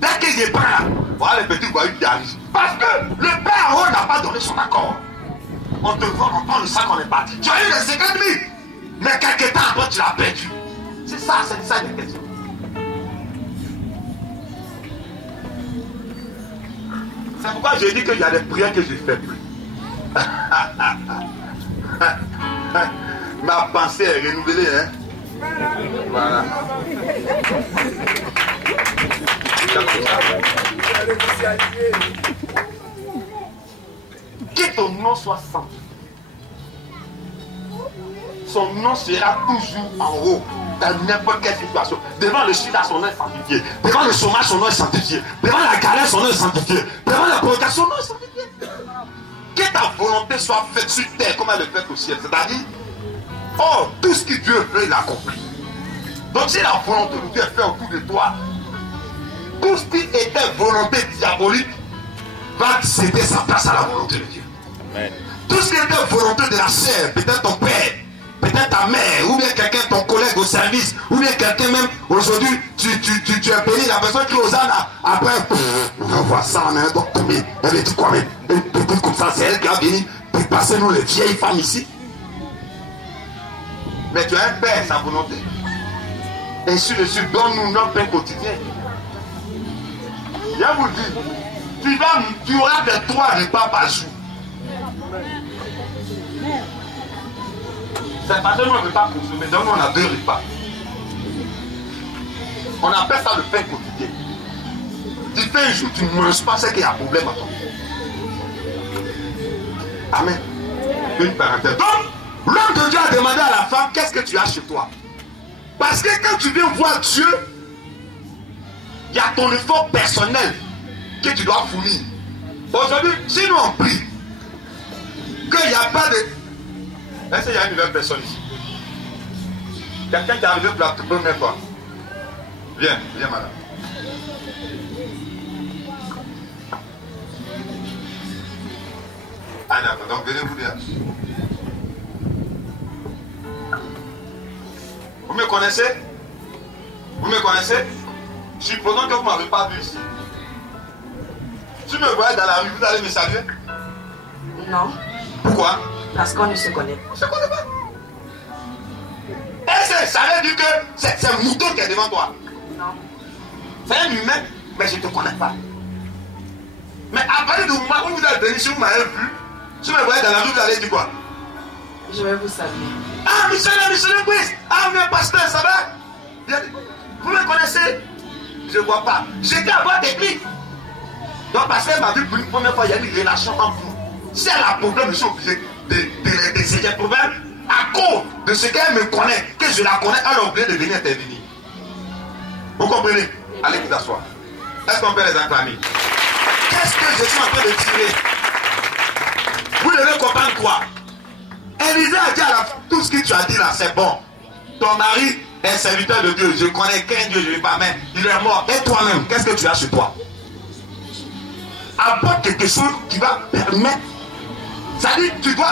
Dès que je prends là, voilà les petits voyous qui arrivent. Parce que le Père en haut n'a pas donné son accord. On te vend, on prend le sac, on est parti. Tu as eu les 50 000, mais quelque temps après tu l'as perdu. C'est ça la question. C'est pourquoi j'ai dit qu'il y a des prières que je ne fais plus. Ma pensée est renouvelée, hein. Voilà. Que ton nom soit sanctifié. Son nom sera toujours en haut dans n'importe quelle situation. Devant le sida, son nom est sanctifié. Devant le chômage, son nom est sanctifié. Devant la galère, son nom est sanctifié. Devant la provocation, son nom est sanctifié. Que ta volonté soit faite sur terre comme elle est faite au ciel. C'est-à-dire, oh, tout ce que Dieu veut, il accomplit. Donc si la volonté de Dieu est faite autour de toi, tout ce qui était volonté diabolique va céder sa place à la volonté de Dieu. Amen. Tout ce qui était volonté de la chair, peut-être ton père, peut-être ta mère, ou bien quelqu'un, ton collègue au service, ou bien quelqu'un même, aujourd'hui, tu es béni, la personne qui est aux ânes, après, on va voir ça, on a un donc combien, elle est dit quoi même, une petite comme ça, c'est elle qui a béni, puis passer nous les vieilles femmes ici. Mais tu as un père, sa volonté. Ainsi de suite, donne-nous notre pain quotidien. Je vous dis, tu auras des 3 repas par jour. C'est parce que nous ne pouvons pas consommer, donc on a 2 repas. On appelle ça le pain quotidien. Tu fais un jour, tu ne manges pas, c'est qu'il y a un problème à toi. Amen. Une parenthèse. Donc, l'homme de Dieu a demandé à la femme, qu'est-ce que tu as chez toi? Parce que quand tu viens voir Dieu, il y a ton effort personnel que tu dois fournir. Aujourd'hui, si nous on prie, qu'il n'y a pas de... Est-ce qu'il y a une nouvelle personne ici? Quelqu'un qui est arrivé pour la toute première fois. Viens, viens madame. Ah d'accord, donc venez vous dire. Vous me connaissez? Vous me connaissez? Supposons que vous ne m'avez pas vu ici. Si vous me voyez dans la rue, vous allez me saluer? Non. Pourquoi? Parce qu'on ne se connaît pas. On ne se connaît pas. Et ça veut dire que c'est un mouton qui est devant toi. Non. C'est un humain, mais je ne te connais pas. Mais à partir du moment où vous êtes venu, si vous m'avez vu, si vous me voyez dans la rue, vous allez dire quoi? Je vais vous saluer. Ah, Michel Brice. Ah, mais pasteur, ça va? Vous me connaissez? Je ne vois pas. J'étais à votre église. Donc, pasteur m'a vu pour une première fois, il y a une relation entre vous. Si elle a un problème, je suis obligé de ces problèmes à cause de ce qu'elle me connaît, que je la connais, elle a oublié de venir intervenir. Vous comprenez? Allez vous asseoir. Est-ce qu'on peut les acclamer? Qu'est-ce que je suis en train de tirer? Vous devez comprendre quoi? Élisée a dit à la femme, tout ce que tu as dit là, c'est bon. Ton mari est serviteur de Dieu. Je connais qu'un Dieu, je ne vais pas même. Il est mort. Et toi-même, qu'est-ce que tu as chez toi? Apporte quelque chose qui va permettre. C'est-à-dire, tu dois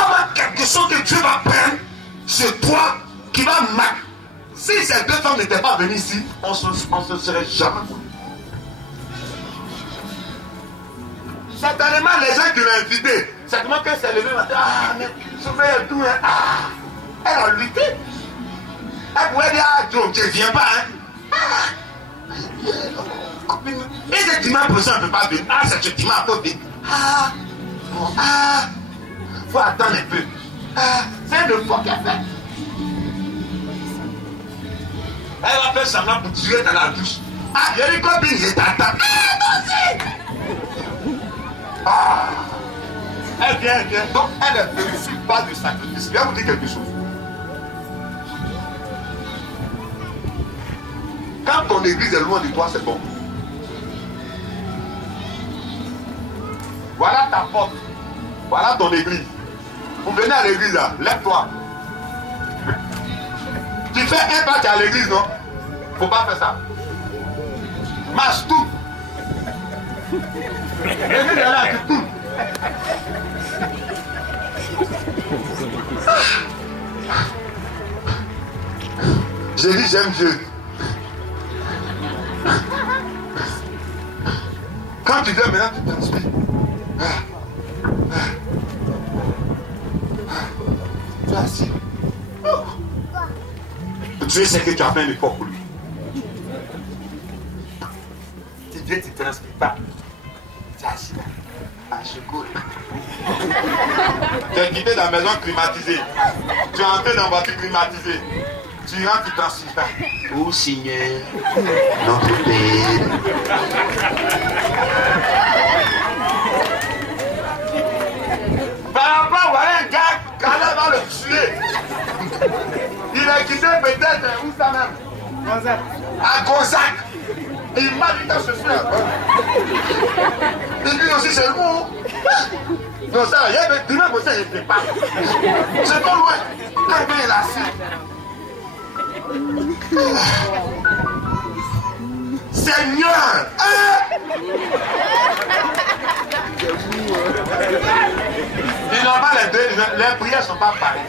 avoir quelque chose que Dieu va prendre chez toi qui va marquer. Si ces deux femmes n'étaient pas venues ici, on ne se serait jamais connus. Certainement, les gens qui l'ont invité, certainement qu'elle s'est levée, elle m'a dit, ah, mais souvent tout, hein, ah, elle a lutté. Elle pouvait dire, ah, Joe, tu ne viens pas, hein. Ah, et ce dimanche prochain, on ne peut pas venir. Ah, c'est ce dimanche, il faut venir. Ah, bon, ah, il faut attendre un peu. Ah, c'est le faux qu'elle fait. Elle va faire semblant pour tirer dans la douche. Ah, il y a une copine, je t'attends. Ah, toi aussi. Ah, elle vient. Donc, elle est venue sur base du sacrifice. Je vais vous dire quelque chose. Quand ton église est loin de toi, c'est bon. Voilà ta porte. Voilà ton église. Vous venez à l'église là, lève-toi. Tu fais un pas, tu es à l'église, non? Faut pas faire ça. Marche tout. L'église est là, tu tournes. J'ai dit j'aime Dieu. Quand tu viens maintenant, tu transpires. Tu es assis. Dieu sait que tu as fait un effort pour lui. Si Dieu ne te transpire pas, tu es assis là. Ah, je coule. Tu es quitté dans la maison climatisée. Tu es entré dans la voiture climatisée. Tu rentres, tu transpires pas. Oh Seigneur, notre Père. Par rapport, voilà un gars, quand elle va le tuer. Il est quitté peut-être, où ça même? À Gonzac. Il m'a dit que ce frère. Il dit aussi c'est vous. Non, ça, il y a des dimanches pour ça, il ne fait pas. C'est pas loin. Quand il est assis. Seigneur! Ils n'ont pas les deux, les prières ne sont pas pareilles.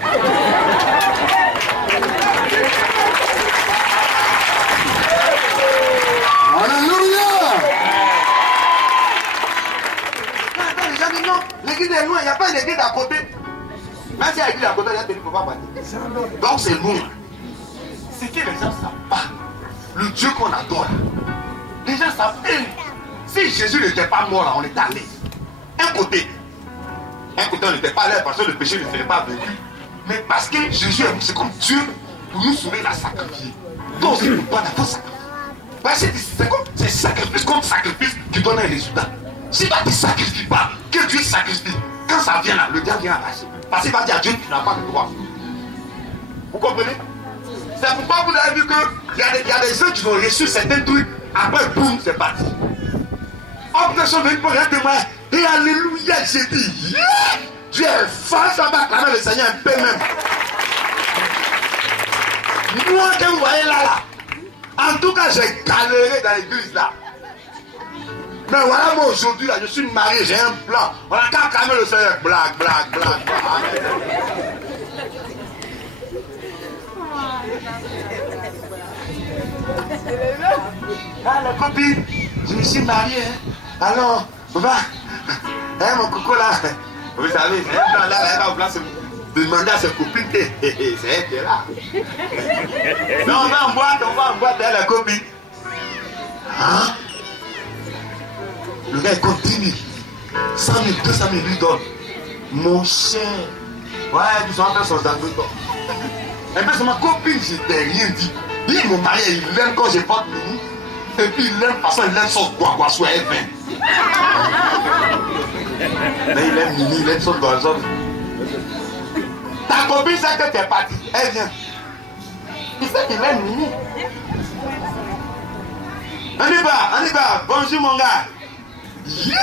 Alléluia! Les gens disent non, l'église est loin, il n'y a pas une église à côté. Même si il y a une église à côté, il y a des gens qui ne peuvent pas partir. Donc c'est loin. C'est que les gens ne savent pas le Dieu qu'on adore. Les gens savent. Si Jésus n'était pas mort, là, on était à l'aise. Un côté, on n'était pas à l'aise parce que le péché ne serait pas venu. Mais parce que Jésus est c'est comme Dieu pour nous sauver, l'a sacrifié. Donc c'est pourquoi il faut sacrifier. C'est sacrifice comme sacrifice qui donne un résultat. Si toi tu ne sacrifies pas, que Dieu sacrifie, Quand ça vient là, le diable vient arracher. Parce qu'il va dire à Dieu, tu n'as pas le droit. Vous comprenez? C'est pourquoi vous avez vu qu'il y a des gens qui ont reçu certains trucs. Après, boum, c'est parti. Hop, les gens viennent pour rien témoigner. Et alléluia, j'ai dit, yeah! Dieu est fort, ça va acclamer le Seigneur un peu même. Moi, que vous voyez là, en tout cas, j'ai galéré dans l'église là. Mais voilà, moi aujourd'hui, là, je suis marié, j'ai un plan. On a qu'à acclamer le Seigneur. Blague, blague, blague. Ah, la copine, je me suis marié. Hein. Alors, va. Hein, mon coco là. Vous savez, c'est un plan là, elle va au plan de demander à ses copines. C'est elle qui est là. Non, on va en boîte, elle, la copine. Hein? Le gars, il continue. 100 000, 200 000, lui donne. Mon cher. Ouais, ils sont en train de s'en donner. Et puis, c'est ma copine, je t'ai rien dit. Il mon mari, il l'aime quand j'ai pas de mini. Et puis, il l'aime parce qu'il aime son guagua sur elle. Mais il aime mini, il aime son guagua. Ta copine sait que tu es parti. Elle vient. Il sait qu'il aime mini. On y va. Bonjour, mon gars. Yeah!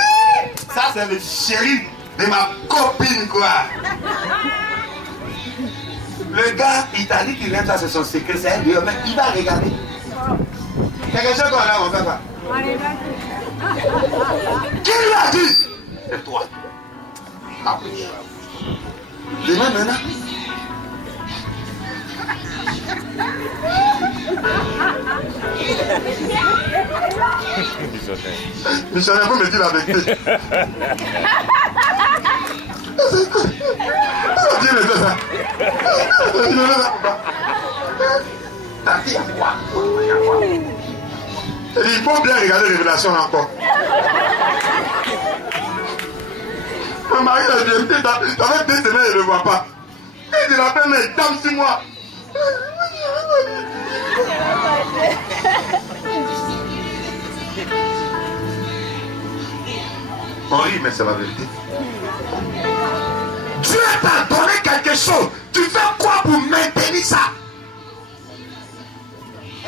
Ça, c'est le chéri de ma copine, quoi. Le gars, il t'a dit qu'il aime ça, c'est son secret, c'est un dieu, mais il va regarder. Quelque chose qu'on a, on fait quoi? Qui lui a dit? C'est toi. Ah oui. Demain, maintenant. Missionnaire, vous me dites la vérité. Dieu me fait ça. Ta fille a quoi? Il faut bien regarder les révélations encore. Mon mari a dit, ça fait 2 semaines, il ne le voit pas. Il dit, la peine, mais dame sur moi. On rit, mais c'est la vérité. Dieu t'a donné quelque chose. Tu fais quoi pour maintenir ça?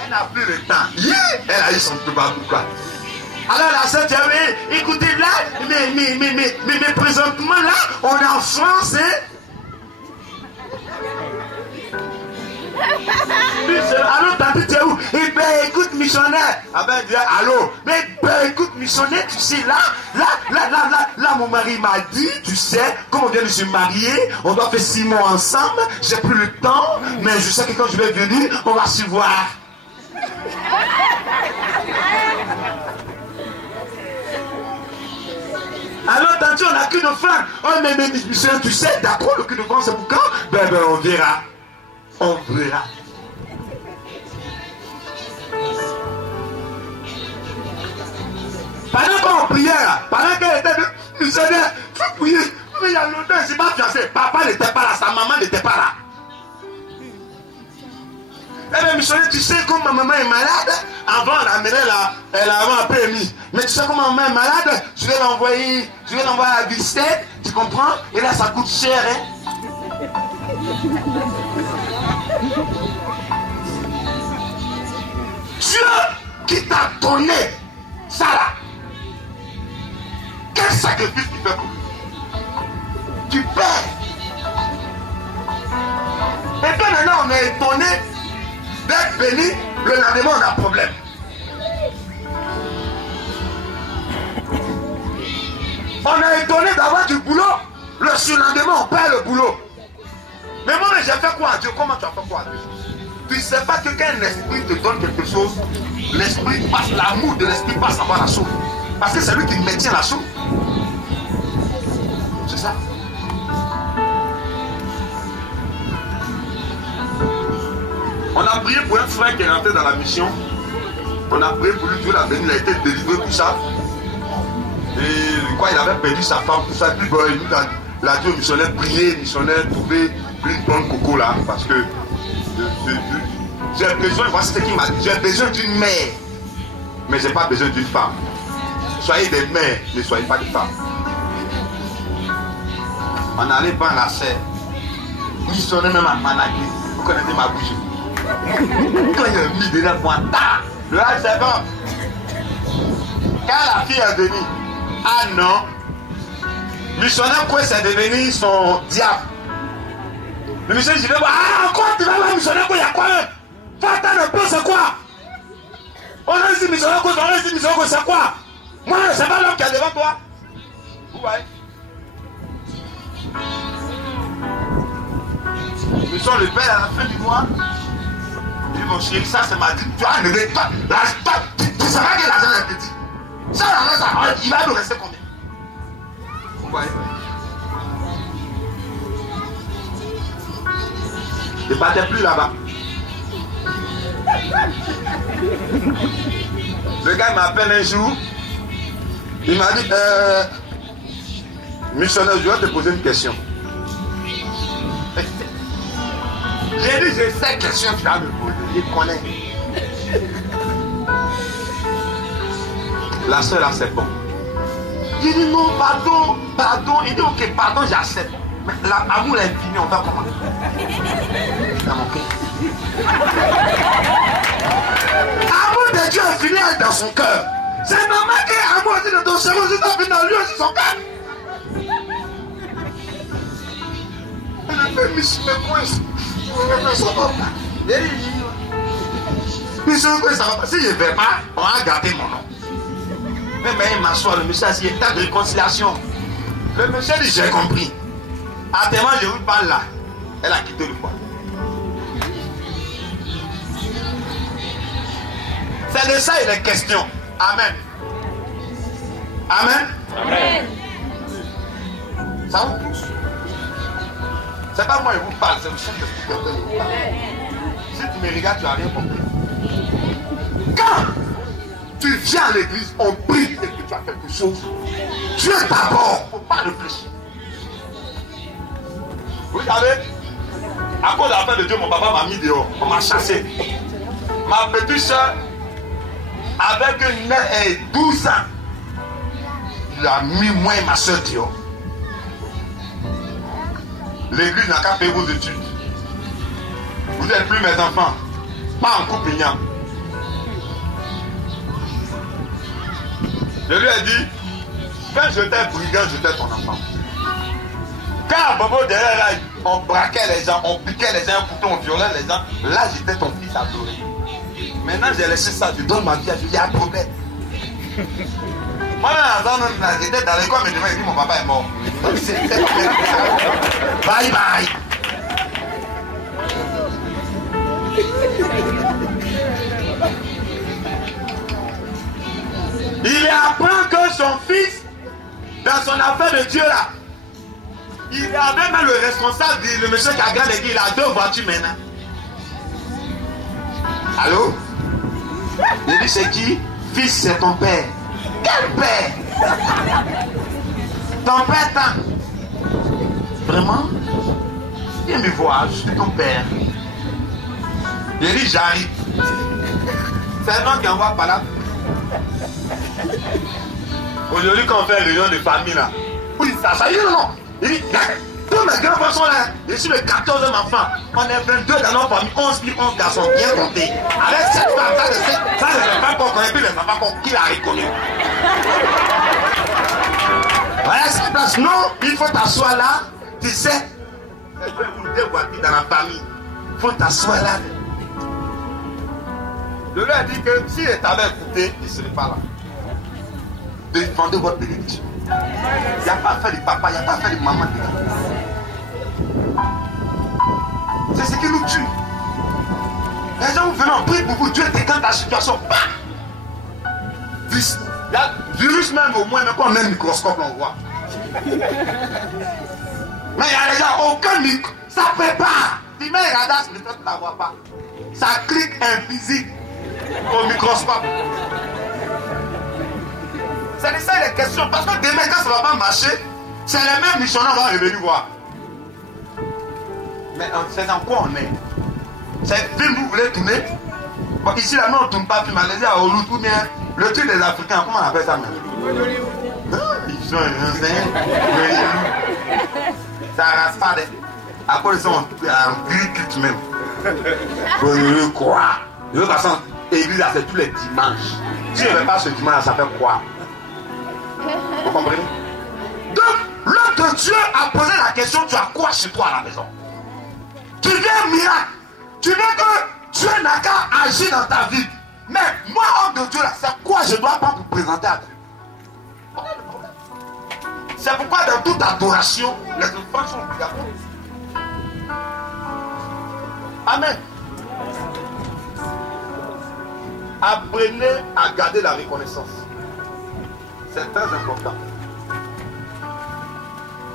Elle n'a plus le temps. Elle a eu son trouble quoi. Alors la sœur dit, oui, écoutez là, mais présentement là, on est en France, hein? Allô, tante, tu es où? Eh ben, écoute, missionnaire. Ah ben, dis, allô. Mais ben, écoute, missionnaire, tu sais, là, mon mari m'a dit, tu sais, comme on vient de se marier, on doit faire 6 mois ensemble, j'ai plus le temps, mais je sais que quand je vais venir, on va se voir. Alors, tante, on n'a qu'une femme. Oh, mais missionnaire, tu sais, d'accord, le cul de France, c'est pour quand? Ben, on verra. On verra. Pendant qu'on prière, pendant qu'elle était missionnaire, il faut prier. Mais il y a longtemps, je ne suis pas fiancé. Papa n'était pas là, sa maman n'était pas là. Eh bien, missionnaire, tu sais comment ma maman est malade. Avant, elle avait un peu émis. Mais tu sais comment ma maman est malade. Je vais l'envoyer à Vistette, tu comprends? Et là, ça coûte cher, hein. Dieu qui t'a donné ça là, quel sacrifice tu fais pour lui? Tu perds. Et puis maintenant on est étonné d'être béni, le lendemain on a un problème. On est étonné d'avoir du boulot, le surlendemain on perd le boulot. Mais moi j'ai fait quoi à Dieu? Comment tu as fait quoi à Dieu? Tu ne sais pas que quand un esprit te donne quelque chose, l'esprit passe, l'amour de l'esprit passe avant la chose. Parce que c'est lui qui maintient la chose. C'est ça. On a prié pour un frère qui est rentré dans la mission. On a prié pour lui, Dieu l'a béni, il a été délivré, tout ça. Et quoi, il avait perdu sa femme, tout ça. Puis bon, il a dit au missionnaire, prier, missionnaire, trouver une bonne coco là. Parce que j'ai besoin, voici ce qu'il m'a dit, j'ai besoin d'une mère, mais je n'ai pas besoin d'une femme. Soyez des mères, ne soyez pas des femmes. On allait prendre la serre. Missionner même à Manaké. Vous connaissez ma bouche. Quand il a mis dedans pour un tas, le âge c'est bon. Quand la fille est venue, ah non, missionnaire quoi c'est devenu son diable. Le missionnaire dit, ah encore tu vas voir missionnaire quoi, il y a quoi même? Faut attendre un peu, c'est quoi? On a dit missionnaire quoi, on a dit missionnaire quoi, c'est quoi? Moi, c'est pas l'homme qui est devant toi. Vous voyez? Nous sommes le père à la fin du mois. Il dit, mon chéri, ça c'est ma dit. Tu as enlevé, toi, tu sais pas que l'argent est petit. Ça, il va nous rester combien? Vous voyez? Ne partez plus là-bas. Le gars m'appelle un jour. Il m'a dit, missionnaire, je vais te poser une question. J'ai dit, je sais quelle question tu vas me poser. Il connaît. La soeur là, c'est bon. J'ai dit non, pardon. Il dit ok, pardon, j'accepte. Mais l'amour est infini, on va comment? Dans mon cœur. L'amour de Dieu est fini dans son cœur. C'est normal que l'amour aussi de ton cerveau aussi soit fini dans lui aussi son cœur. Elle a fait Miss McQuest. Si je ne vais pas, on va garder mon nom. Mais il m'assoit, le monsieur a dit, état de réconciliation. Le monsieur dit, j'ai compris. Attends, je vous parle là. Elle a quitté le foyer. C'est de ça il est question. Amen. Amen. Amen. Ça vous touche? C'est pas moi qui vous parle, c'est le chef de sécurité. Si tu me regardes, tu n'as rien compris. Quand tu viens à l'église, on prie et que tu as quelque chose. Dieu d'abord, il ne faut pas réfléchir. Vous savez, à cause de la fin de Dieu, mon papa m'a mis dehors, on m'a chassé. Ma petite soeur, avec 12 ans, il a mis moi et ma soeur dehors. L'église n'a qu'à payer vos études. Vous n'êtes plus mes enfants. Pas en couple igname. Je lui ai dit, quand j'étais brigand, j'étais ton enfant. Quand à Bobo derrière là, on braquait les gens, on piquait les gens, un couteau, on violait les gens, là j'étais ton fils adoré. Maintenant j'ai laissé ça, je donne ma vie à Dieu, il y a un problème. Moi, j'étais dans l'école, mais demain, il dit mon papa est mort. Bye bye. Il apprend que son fils, dans son affaire de Dieu là, il avait même le responsable, le monsieur qui a gagné l'église, il a 2 voitures maintenant. Allô? Il dit c'est qui? Fils, c'est ton père. Quel père? Ton père tant. Vraiment? Viens me voir, je suis ton père. Il dit j'arrive. C'est un nom qui envoie par là. Aujourd'hui quand on fait réunion de famille là, oui ça y est non. Il dit, tous mes grands-parents sont là. Je suis le 14e enfant. On est 22 dans notre famille, 11 garçons bien comptés. Avec cette femme, ça les enfants qu'on connaît plus, les enfants qu'il a reconnus. Voilà cette place. Non, il faut t'asseoir là. Tu sais, vous déboîtez dans la famille. Il faut t'asseoir là. Je lui ai dit que s'il t'avait écouté, il ne serait pas là. Défendez votre bénédiction. Il n'y a pas fait de papa, il n'y a pas fait de maman. C'est ce qui nous tue. Les gens venez en prier pour vous, Dieu détend ta situation. Virus même au moins, même quand on met un microscope, on voit. Mais il y a les gens, aucun micro, ça ne fait pas. Tu mets un radar, mais toi tu ne la vois pas. Ça clique un physique au microscope. C'est de ça les questions. Parce que demain, quand ça ne va pas marcher, c'est les mêmes missionnaires qui vont revenir voir. Mais c'est dans quoi on est? C'est film vous voulez tourner? Bon, ici, là, non, on ne tourne pas film. Allez-y à Hollywood ou bien le truc des Africains. Comment on appelle ça même? Ils sont Ça rase pas. À cause de ça, on a un culte même. Pour le croire. De toute façon, l'église, c'est tous les dimanches. Si je ne vais pas ce dimanche, ça fait quoi? Vous comprenez? Donc, l'homme de Dieu a posé la question, tu as quoi chez toi à la maison? Tu veux un miracle. Tu veux que Dieu n'a qu'à agir dans ta vie. Mais moi, homme de Dieu, là, c'est quoi je dois pas vous présenter à Dieu? C'est pourquoi dans toute adoration, les offrandes sont obligatoires. Amen. Apprenez à garder la reconnaissance. C'est très important.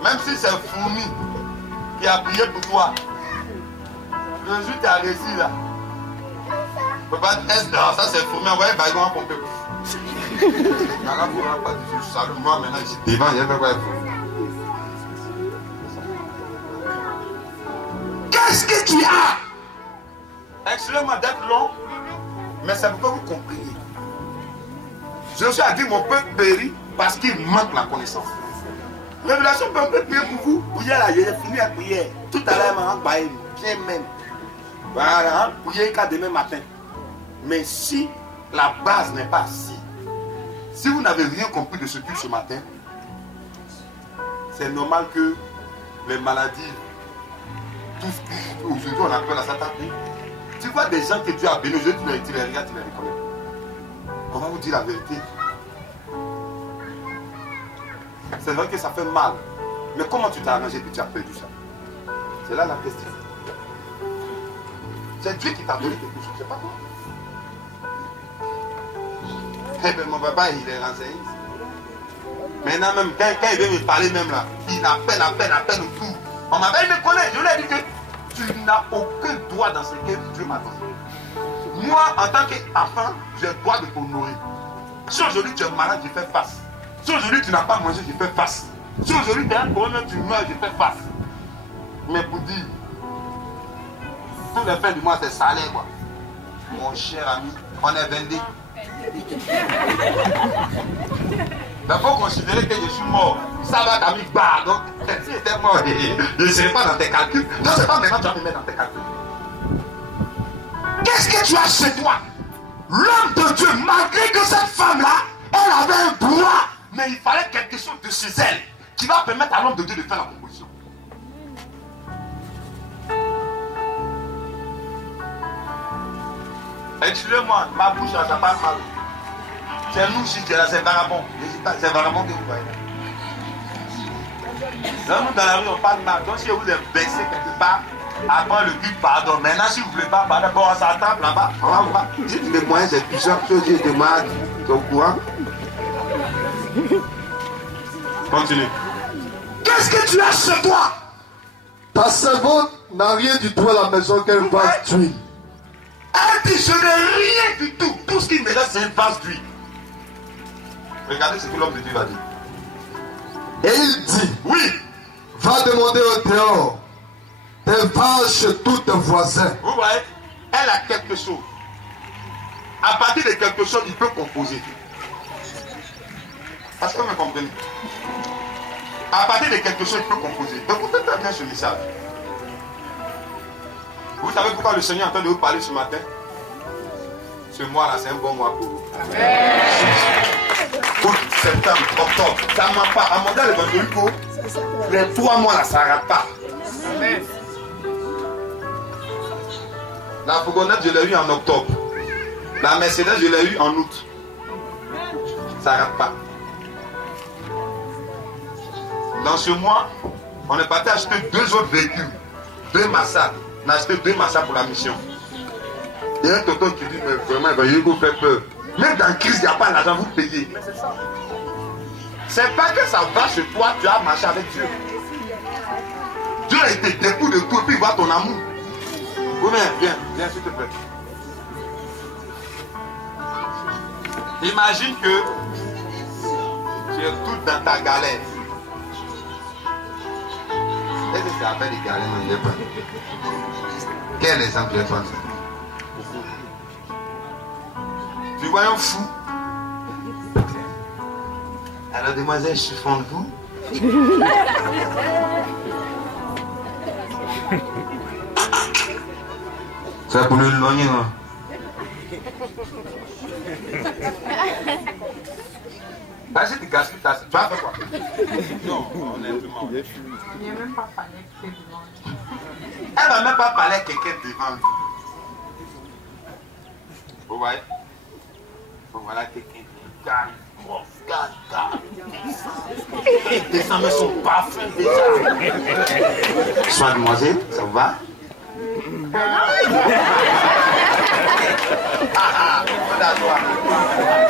Même si c'est Fourmi qui a prié pour toi, le jour tu as réussi là. Tu ne peux pas être là, ça c'est Fourmi, envoyer bagon en pompe. Moi maintenant je suis devant, je ne peux pas être Fourmi. Qu'est-ce que tu as? Excusez-moi d'être long, mais c'est pour que vous compreniez. Josué a dit mon peuple périt parce qu'il manque la connaissance. Révélation peut un peu prier pour vous. Hier là, j'ai fini la prière. Tout à l'heure, je vais bien même. Voilà, prier qu'à demain matin. Mais si la base n'est pas assise, si vous n'avez rien compris de ce culte ce matin, c'est normal que les maladies, tout ce qu'aujourd'hui on appelle la satané, tu vois des gens que Dieu a bénis, tu les regardes, tu les reconnais. On va vous dire la vérité. C'est vrai que ça fait mal. Mais comment tu t'es arrangé que tu as perdu ça? C'est là la question. C'est Dieu qui t'a donné quelque chose, c'est pas toi. Eh bien, mon papa, il est renseigné. Maintenant, même quand il veut me parler, même là, il appelle tout. On m'appelle, il me connaît. Je lui ai dit que tu n'as aucun droit dans ce que Dieu m'a donné. Moi, en tant qu'enfant, j'ai le droit de t'honorer. Si aujourd'hui tu es malade, je fais face. Si aujourd'hui tu n'as pas mangé, je fais face. Si aujourd'hui tu es un problème, tu meurs, je fais face. Mais pour dire, tous les fins du mois, c'est salaire, quoi. Mon cher ami, on est vendé. Il faut considérer que je suis mort. Ça va t'amener bas. Donc, si j'étais mort, je ne serai pas dans tes calculs. Donc, c'est pas maintenant que tu vas me mettre dans tes calculs. Qu'est-ce que tu as chez toi? L'homme de Dieu, malgré que cette femme-là, elle avait un droit, mais il fallait quelque chose de chez elle qui va permettre à l'homme de Dieu de faire la proposition. Excusez-moi, ma bouche là, ça parle mal. C'est nous ici, c'est vagabond. C'est vagabond que vous voyez là. Nous, dans la rue, on parle mal. Donc, si vous êtes blessé quelque part, après le but, pardon. Maintenant, si vous ne voulez pas, pardon, on s'attrape là-bas. On va voir. Si tu les moyens, c'est plusieurs choses. Je demande. Tu es au courant? Continue. Qu'est-ce que tu as chez toi? Ta servante n'a rien du tout à la maison qu'elle va tuer. Elle dit, je n'ai rien du tout. Tout ce qu'il me reste, c'est une vase d'huile. Regardez ce que l'homme de Dieu va dire. Et il dit, oui, va demander au dehors des vaches chez tous tes voisins. Vous voyez, elle a quelque chose. À partir de quelque chose, il peut composer. Parce que vous me comprenez. À partir de quelque chose, il peut composer. Donc, vous faites très bien ce message. Vous savez pourquoi le Seigneur est en train de vous parler ce matin? Ce mois-là, c'est un bon mois pour vous. Août, septembre, octobre, ça ne ment pas. À mon gars, l'évangélico, les 3 mois là, ça ne rate pas. Amen. La fourgonnette, je l'ai eu en octobre. La Mercedes, je l'ai eu en août. Ça ne rate pas. Dans ce mois, on est parti acheter 2 autres véhicules. 2 massacres. On a acheté 2 massacres pour la mission. Il y a un tonton qui dit, mais vraiment, il vous fait peur. Même dans la crise, il n'y a pas l'argent, vous payez. C'est pas que ça va chez toi, tu as marché avec Dieu. Dieu a été debout de tout et puis il voit ton amour. Oui, mais viens, s'il te plaît. Imagine que tu es tout dans ta galère. Est-ce que ça appelle des galères? Non, je n'ai pas. Quel exemple je prends? Tu vois un fou. Alors, demoiselle, je suis fond de vous. C'est pour le logner. Vas-y, tu gaspilles ta... Tu vas faire quoi? Non, honnêtement. Il n'y a même pas parlé que devant. Elle va même pas parler à quelqu'un devant. Vous voyez? Voilà quelqu'un qui gagne. Tes sangs sont parfums déjà. Sois demoiselle, ça vous va?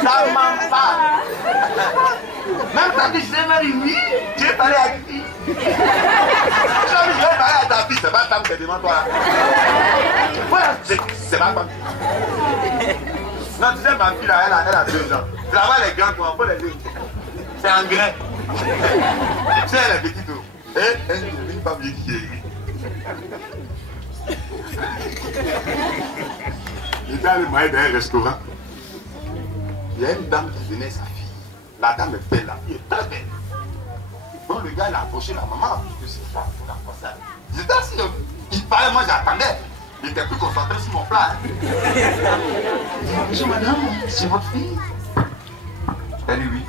Ça ment pas. Même quand tu sais oui, tu es parlé à qui? Je vais parler à ta fille, c'est pas femme qui est devant toi. Voilà, c'est ma femme. Non, tu sais, ma fille là, elle a 2 ans. Tu la vois, les grands, on peut les deux. C'est un grain. Tu sais, elle est petite. Et elle n'est pas bien qui est. J'étais allé manger dans un restaurant. Il y a une dame qui venait sa fille. La dame est belle, la fille est très belle. Donc le gars il a approché la maman, puisque c'est ça, pour la passer. J'étais assis, il parlait, moi j'attendais. Il était plus concentré sur mon plat. Bonjour madame, c'est votre fille? Elle dit oui.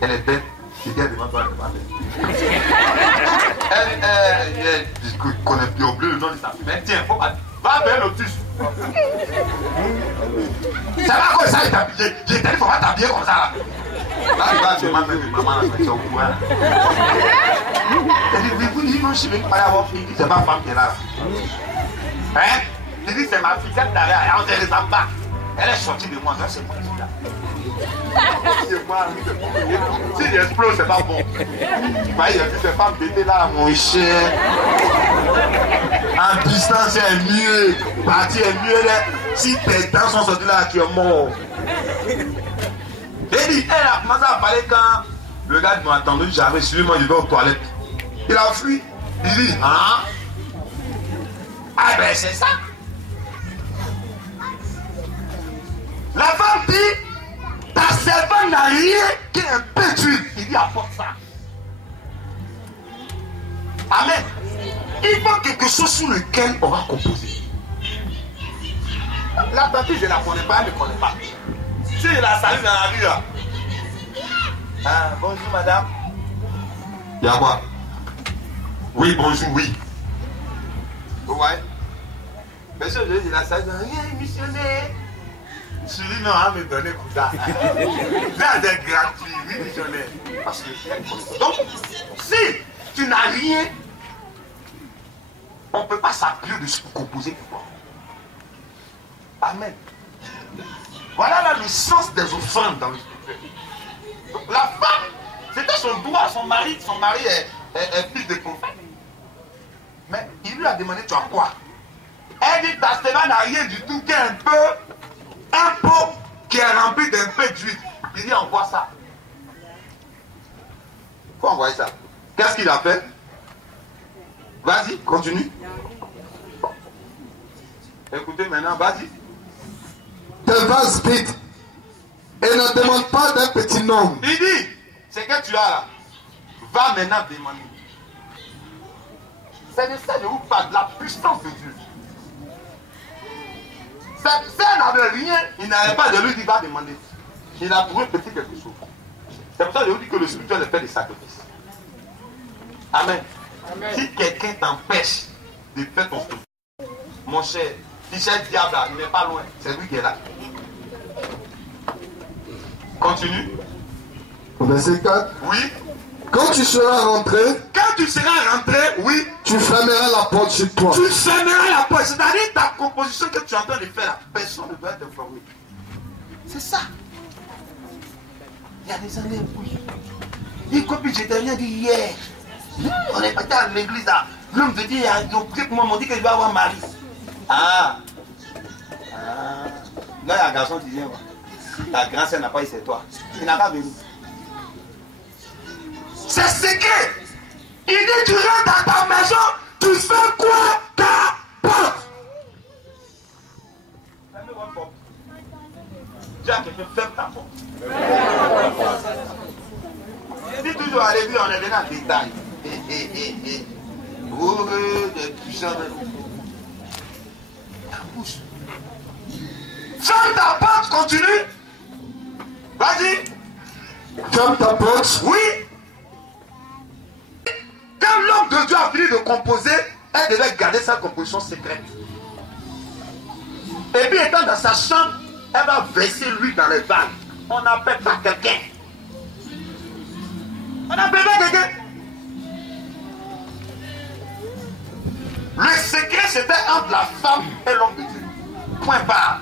Elle est belle. J'étais devant toi, elle est pas belle. Je ne connais plus au bleu le nom de sa fille. Mais tiens, faut pas. Va vers l'autus. Ça va comme ça, il t'a habillé. J'ai dit, il faut pas t'habiller comme ça. Là, il va demander de maman, là, c'est au courant. Elle dit, mais vous dites, non, je ne vais pas y avoir fille. C'est ma femme qui est là. Hein? Je dis, c'est ma fille, cette derrière, elle ne les a pas. Elle est sortie de moi, non, c'est moi qui suis là. C'est moi, si j'explose, c'est pas bon. Vous voyez, il y a vu ces femmes bêter là, mon cher. En distance, c'est mieux. Parti est mieux. Si tes dents sont sorties là, tu es mort. J'ai dit, elle a commencé à parler quand le gars m'a attendu, j'avais suivi, moi je vais aux toilettes. Il a fui. Il dit, hein? Ah ben c'est ça. La femme dit, ta servante n'a rien qu'un peu d'huile. Il dit, apporte ça. Amen. Il faut quelque chose sur lequel on va composer. La tante, je ne la connais pas, elle ne me connaît pas. Si je la salue dans la rue là. Ah, bonjour madame. Il y a quoi? Oui, bonjour, oui. Ouais. Monsieur, je dis la salue dans la rue, missionnaire. Je dis non, à me donner coup d'art. Là, c'est gratuit, oui, missionnaire. Parce que donc, si tu n'as rien, on ne peut pas s'appuyer dessus pour composer pour toi. Amen. Voilà là le sens des offrandes dans le spirituel. Donc la femme, c'était son droit, son mari est fils de prophète. Mais il lui a demandé, tu as quoi? Elle dit, ta Stéphane n'a rien du tout qu'un peu, un pot qui est rempli d'un peu d'huile. Il dit, envoie ça. Il faut envoyer ça. Qu'est-ce qu'il a fait? Vas-y, continue. Écoutez maintenant, vas-y. Tes vases vides. Et ne demande pas d'un petit nom. Il dit, c'est que tu as là. Va maintenant demander. C'est de ça que je vous parle, la puissance de Dieu. Si elle n'avait rien, il n'avait pas de lui dire va demander. Il a trouvé petit quelque chose. C'est pour ça que je vous dis que le spirituel est fait des sacrifices. Amen. Amen. Si quelqu'un t'empêche de faire ton spirituel, mon cher, si c'est le diable là, il n'est pas loin, c'est lui qui est là. Continue. Verset 4. Oui. Quand tu seras rentré, oui, tu fermeras la porte sur toi. Tu fermeras la porte. C'est-à-dire ta composition que tu es en train de faire là, personne ne doit être informé. C'est ça. Il y a des années, oui. Il copie, je t'ai rien dit hier. On est parti à l'église là. L'homme te dit, ils ont prié pour moi, m'ont dit que je vais avoir mari. Ah. Là, il y a un garçon qui vient. Ta grand-sœur n'a pas eu, c'est toi. Il n'a pas venu. C'est secret. Il dit, tu rentres dans ta maison, tu fais quoi? Ta porte. Fermez votre porte. Dis à quelqu'un, ferme ta porte. Je dis toujours à l'église, on est venu en détail. des puissants. Ta bouche. Ferme ta porte, continue. Vas-y. Ferme ta porte. Oui. Quand l'homme de Dieu a fini de composer, elle devait garder sa composition secrète. Et puis étant dans sa chambre, elle va verser l'huile dans les vagues. On n'appelle pas quelqu'un. On n'appelle pas quelqu'un. Le secret c'était entre la femme et l'homme de Dieu. Point barre.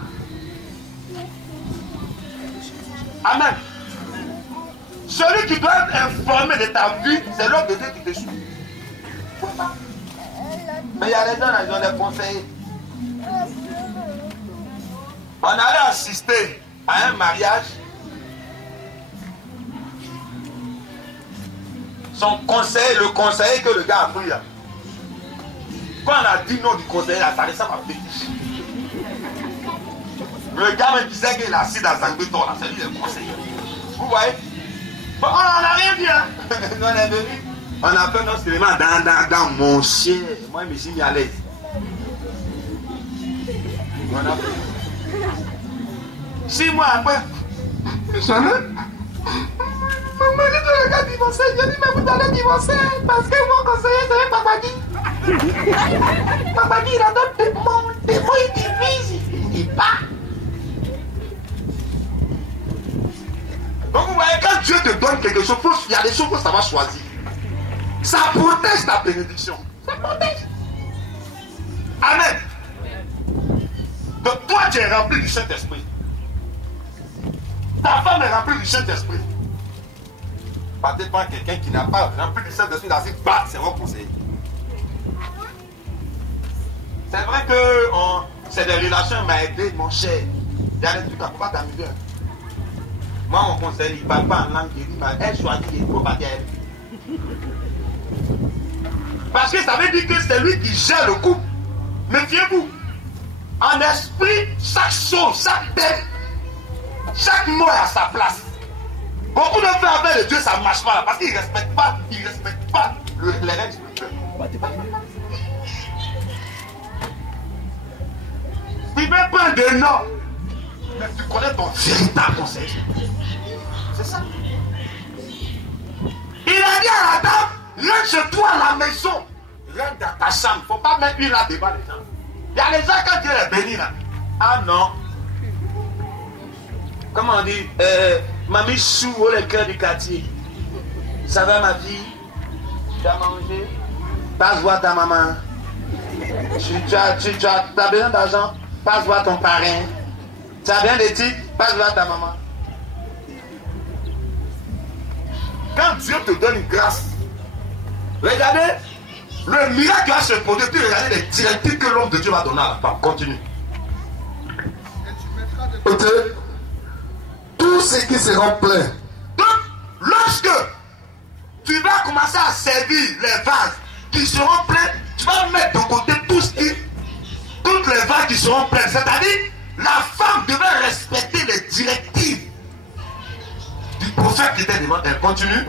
Amen. Celui qui doit être informé de ta vie, c'est l'homme de Dieu qui te suit. Point barre. Mais il y a les gens, ils ont des conseils. On allait assister à un mariage. Son conseiller, le conseiller que le gars a pris là. Quand on a dit non du conseiller là, ça ressemble à fétiche. Le gars me disait qu'il est assis dans un béton là, c'est lui le conseiller. Vous voyez? Bon, on n'en a rien dit hein. Nous on est venu. On a fait notre cinéma dans mon chien. Moi je me suis mis à l'aise. On a fait. 6 mois après, j'en ai. Maman dit que le gars divorcé. Je dis, mais vous allez divorcer parce que mon conseiller, c'est Papadi. Papadi, il adopte des mots, il divise, il part. Donc vous voyez, quand Dieu te donne quelque chose, il y a des choses que ça va choisir. Ça protège ta bénédiction. Ça protège. Amen. Donc toi, tu es rempli du Saint-Esprit. Ta femme est remplie du Saint-Esprit. Partez pas quelqu'un qui n'a pas rempli du Saint-Esprit dans ses bas, c'est votre conseiller. C'est vrai que c'est des relations m'a aidé, mon cher. Il y a des trucs à ne pas t'amuser. Moi, mon conseiller, il ne parle pas en langue, il dit, elle choisit, il faut partir à elle. Parce que ça veut dire que c'est lui qui gère le couple. Méfiez-vous. En esprit, chaque chose, chaque tête, chaque mot est à sa place. Beaucoup de gens avec le Dieu, ça ne marche pas là, parce qu'ils ne respectent pas, les règles spirituelles. Tu peux prendre des noms, mais tu connais ton véritable conseil. C'est ça. Il a dit à la dame, rentre chez toi à la maison, rentre dans ta chambre. Il ne faut pas mettre une là devant les gens. Il y a les gens quand Dieu les bénit là. Ah non. Comment on dit, mamie chou au le cœur du quartier. Ça va ma fille? Tu as mangé? Passe voir ta maman. Tu as besoin d'argent? Passe voir ton parrain. Tu as bien des titres? Passe voir ta maman. Quand Dieu te donne une grâce, regardez, le miracle va se produire. Puis regardez les directives que l'homme de Dieu va donner à la femme. Continue. Ok. Tout ce qui seront pleins. Donc, lorsque tu vas commencer à servir les vases qui seront pleins, tu vas mettre de côté toutes les vases qui seront pleines. C'est-à-dire, la femme devait respecter les directives du prophète qui était devant elle. Continue.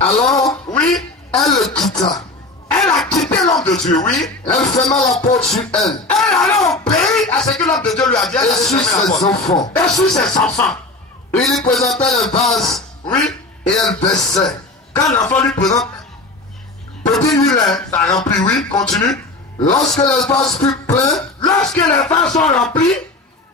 Alors, Oui. elle le quitta. Elle a quitté l'homme de Dieu, oui. Elle ferma la porte sur elle. Elle allait obéir à ce que l'homme de Dieu lui a dit. Et sur ses enfants. Et sur ses enfants. Il lui présentait le vase. Oui. Et elle baissait. Quand l'enfant lui présente petit huile, ça remplit, oui. Continue. Lorsque le vase fut plein, Lorsque les vases sont remplis,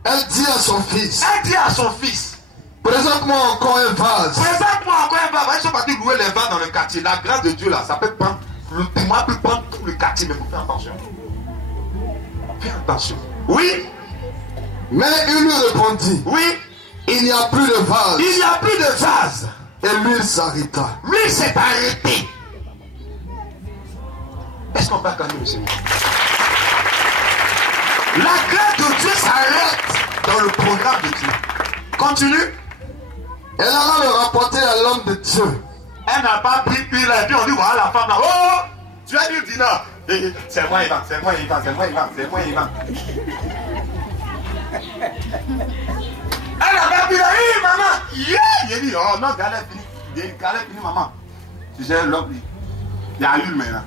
elle dit à son fils, elle dit à son fils, présente-moi encore un vase. présente-moi encore un vase. Ils sont partis louer les vases dans le quartier. La grâce de Dieu là, ça peut prendre, le témoin peut prendre tout le quartier, mais il faut faire attention. Fais attention. Oui, Mais il lui répondit, oui, il n'y a plus de vase. il n'y a plus de vase. Et l'huile s'arrêta. Lui s'est arrêté. Est-ce qu'on va calmer le Seigneur? La grâce de Dieu s'arrête dans le programme de Dieu. Continue. Elle alla le rapporter à l'homme de Dieu. Elle n'a pas pris une et puis on dit voilà la femme là. Oh, tu as dit le dinar. C'est moi Ivan, c'est moi Ivan, c'est moi Ivan, c'est moi Ivan. Elle n'a pas pris la maman. Yeah. Il a dit oh non, galère fini. Galère fini maman. Tu sais l'homme, il y a eu maintenant.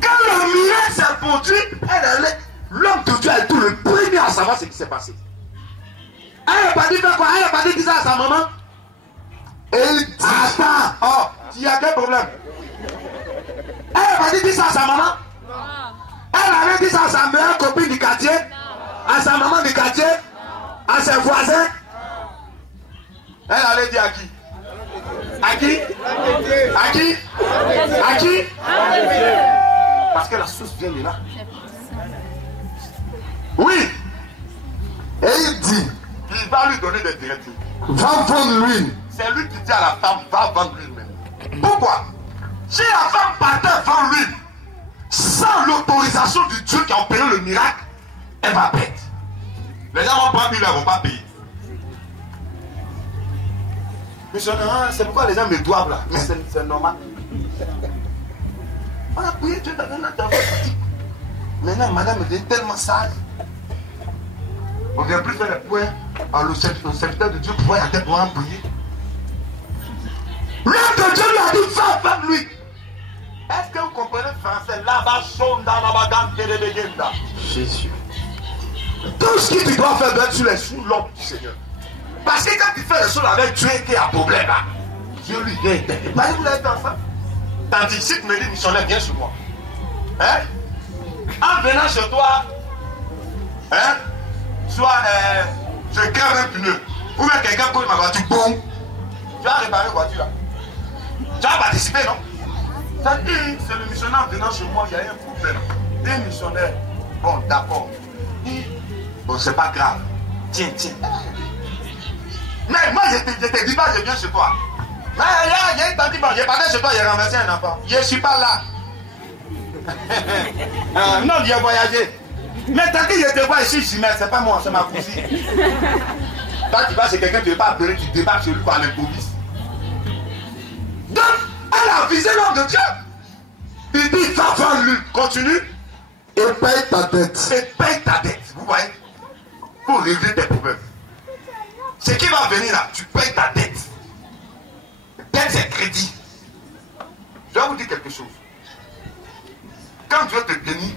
Quand le miracle s'est produit, l'homme de Dieu a été le premier à savoir ce qui s'est passé. Elle n'a pas dit faire quoi? Elle n'a pas dit ça à sa maman. Et il dit, attends, oh, il y a quel problème? Elle n'a pas dit ça à sa maman. Elle avait dit ça à sa meilleure copine du quartier, à sa maman du quartier, à ses voisins. Elle allait dire à qui? À qui? À qui? À qui? Parce que la source vient de là. Oui. Et il dit, il va lui donner des directives. Va vendre l'huile. C'est lui qui dit à la femme, va vendre l'huile même. Pourquoi? Si la femme partait vendre l'huile, sans l'autorisation du Dieu qui a opéré le miracle, elle va perdre. Les gens vont prendre l'huile, elles ne vont pas payer. Mais c'est pourquoi les gens me doivent là. Mais c'est normal. On a prié, Dieu t'a donné un enfant. Maintenant, madame est tellement sage. On ne vient plus faire les points. Alors le serviteur de Dieu pourrait à tête pour en prier. L'homme de Dieu lui a dit, va avec lui. Est-ce que vous comprenez le français? Là-bas, sonda, là-bas, dans Télédégenda. Jésus. Tout ce que tu dois faire, tu les sous l'homme du Seigneur. Parce que quand tu fais les choses avec Dieu qui a un problème, là, Dieu lui vient aider. Vous l'avez fait ensemble. T'as dit, si tu me dis missionnaire, viens sur moi. Hein? En venant chez toi, hein? Soit je crève un pneu. Ou bien quelqu'un colle ma voiture, boum. Tu vas réparer la voiture là. Tu vas participer, non? Ça dit, c'est le missionnaire en venant chez moi, il y a un problème. Des missionnaires. Bon, d'accord. Bon, c'est pas grave. Tiens, tiens. Mais moi, je te dis pas, je viens chez toi. Mais il y a une tante qui m'a dit, j'ai parlé chez toi, j'ai renversé un enfant. Je ne suis pas là. Non, j'ai voyagé. Mais tant que je te vois ici, c'est pas moi, c'est ma cousine. Quand tu vas chez quelqu'un, tu ne veux pas appeler, tu débarques chez lui par l'improviste. Donc, elle a visé l'homme de Dieu. Il dit, va vendre lui. Continue. Et paye ta dette. Et paye ta dette. Vous voyez? Pour régler tes problèmes. Ce qui va venir là, tu payes ta dette. Dette, c'est crédit. Je vais vous dire quelque chose. Quand Dieu te bénit,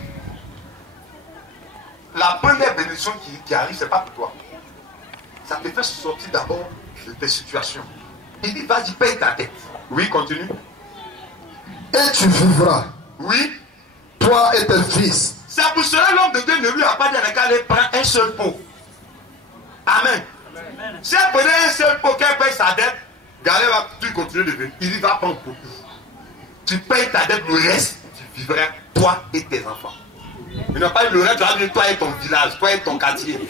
la première bénédiction qui arrive, ce n'est pas pour toi. Ça te fait sortir d'abord de tes situations. Il dit, vas-y, paye ta dette. Oui, continue. Et tu vivras. Oui. Toi et tes fils. C'est pour cela que l'homme de Dieu ne lui a pas dit à qu'elle prend un seul pot. Amen. Si elle prenait un seul pot, qu'elle paye sa dette, Galère va tu continuer de venir. Il va prendre beaucoup. Tu payes ta dette, le reste, tu vivras toi et tes enfants. Il n'a pas eu le reste, tu vas dire toi et ton village, toi et ton quartier.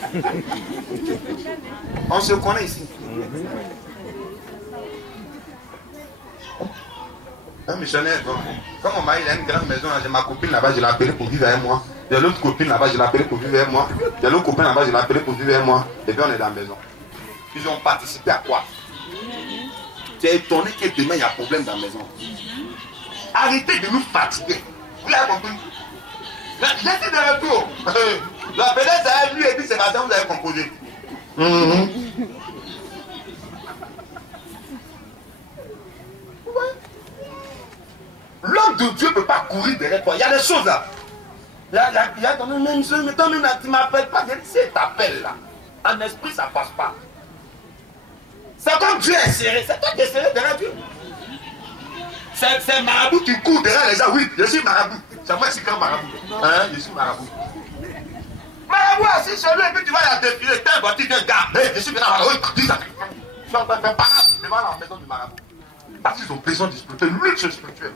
On se connaît ici. Un missionnaire, comme mon mari il a une grande maison, j'ai ma copine là-bas, je l'ai appelée pour vivre avec moi. J'ai l'autre copine là-bas, je l'ai appelée pour vivre avec moi. J'ai l'autre copain là-bas, je l'ai appelée pour vivre avec moi. Et puis on est dans la maison. Ils ont participé à quoi? Tu es étonné que demain il y a un problème dans la maison. Arrêtez de nous fatiguer. Vous l'avez compris? J'étais de retour. La pédale, ça a lui et puis c'est matin, vous avez composé. L'homme de Dieu ne peut pas courir derrière toi. Il y a des choses là. Il y a ton même chose, mais toi-même tu ne m'appelles pas. Je sais, t'appelles là. En esprit, ça ne passe pas. C'est comme Dieu est serré. C'est toi qui es serré derrière Dieu. C'est marabout qui court derrière les gens. Oui, je suis marabout. C'est moi qui suis marabout. Hein, je suis marabout. Marabout assis sur lui et puis tu vas y défiler. T'es un bâti d'un gars. Je suis bien marabout. Dis ça. Je suis en train de faire parade devant la maison du marabout. Parce qu'ils ont besoin de spirituel. Luxe spirituel.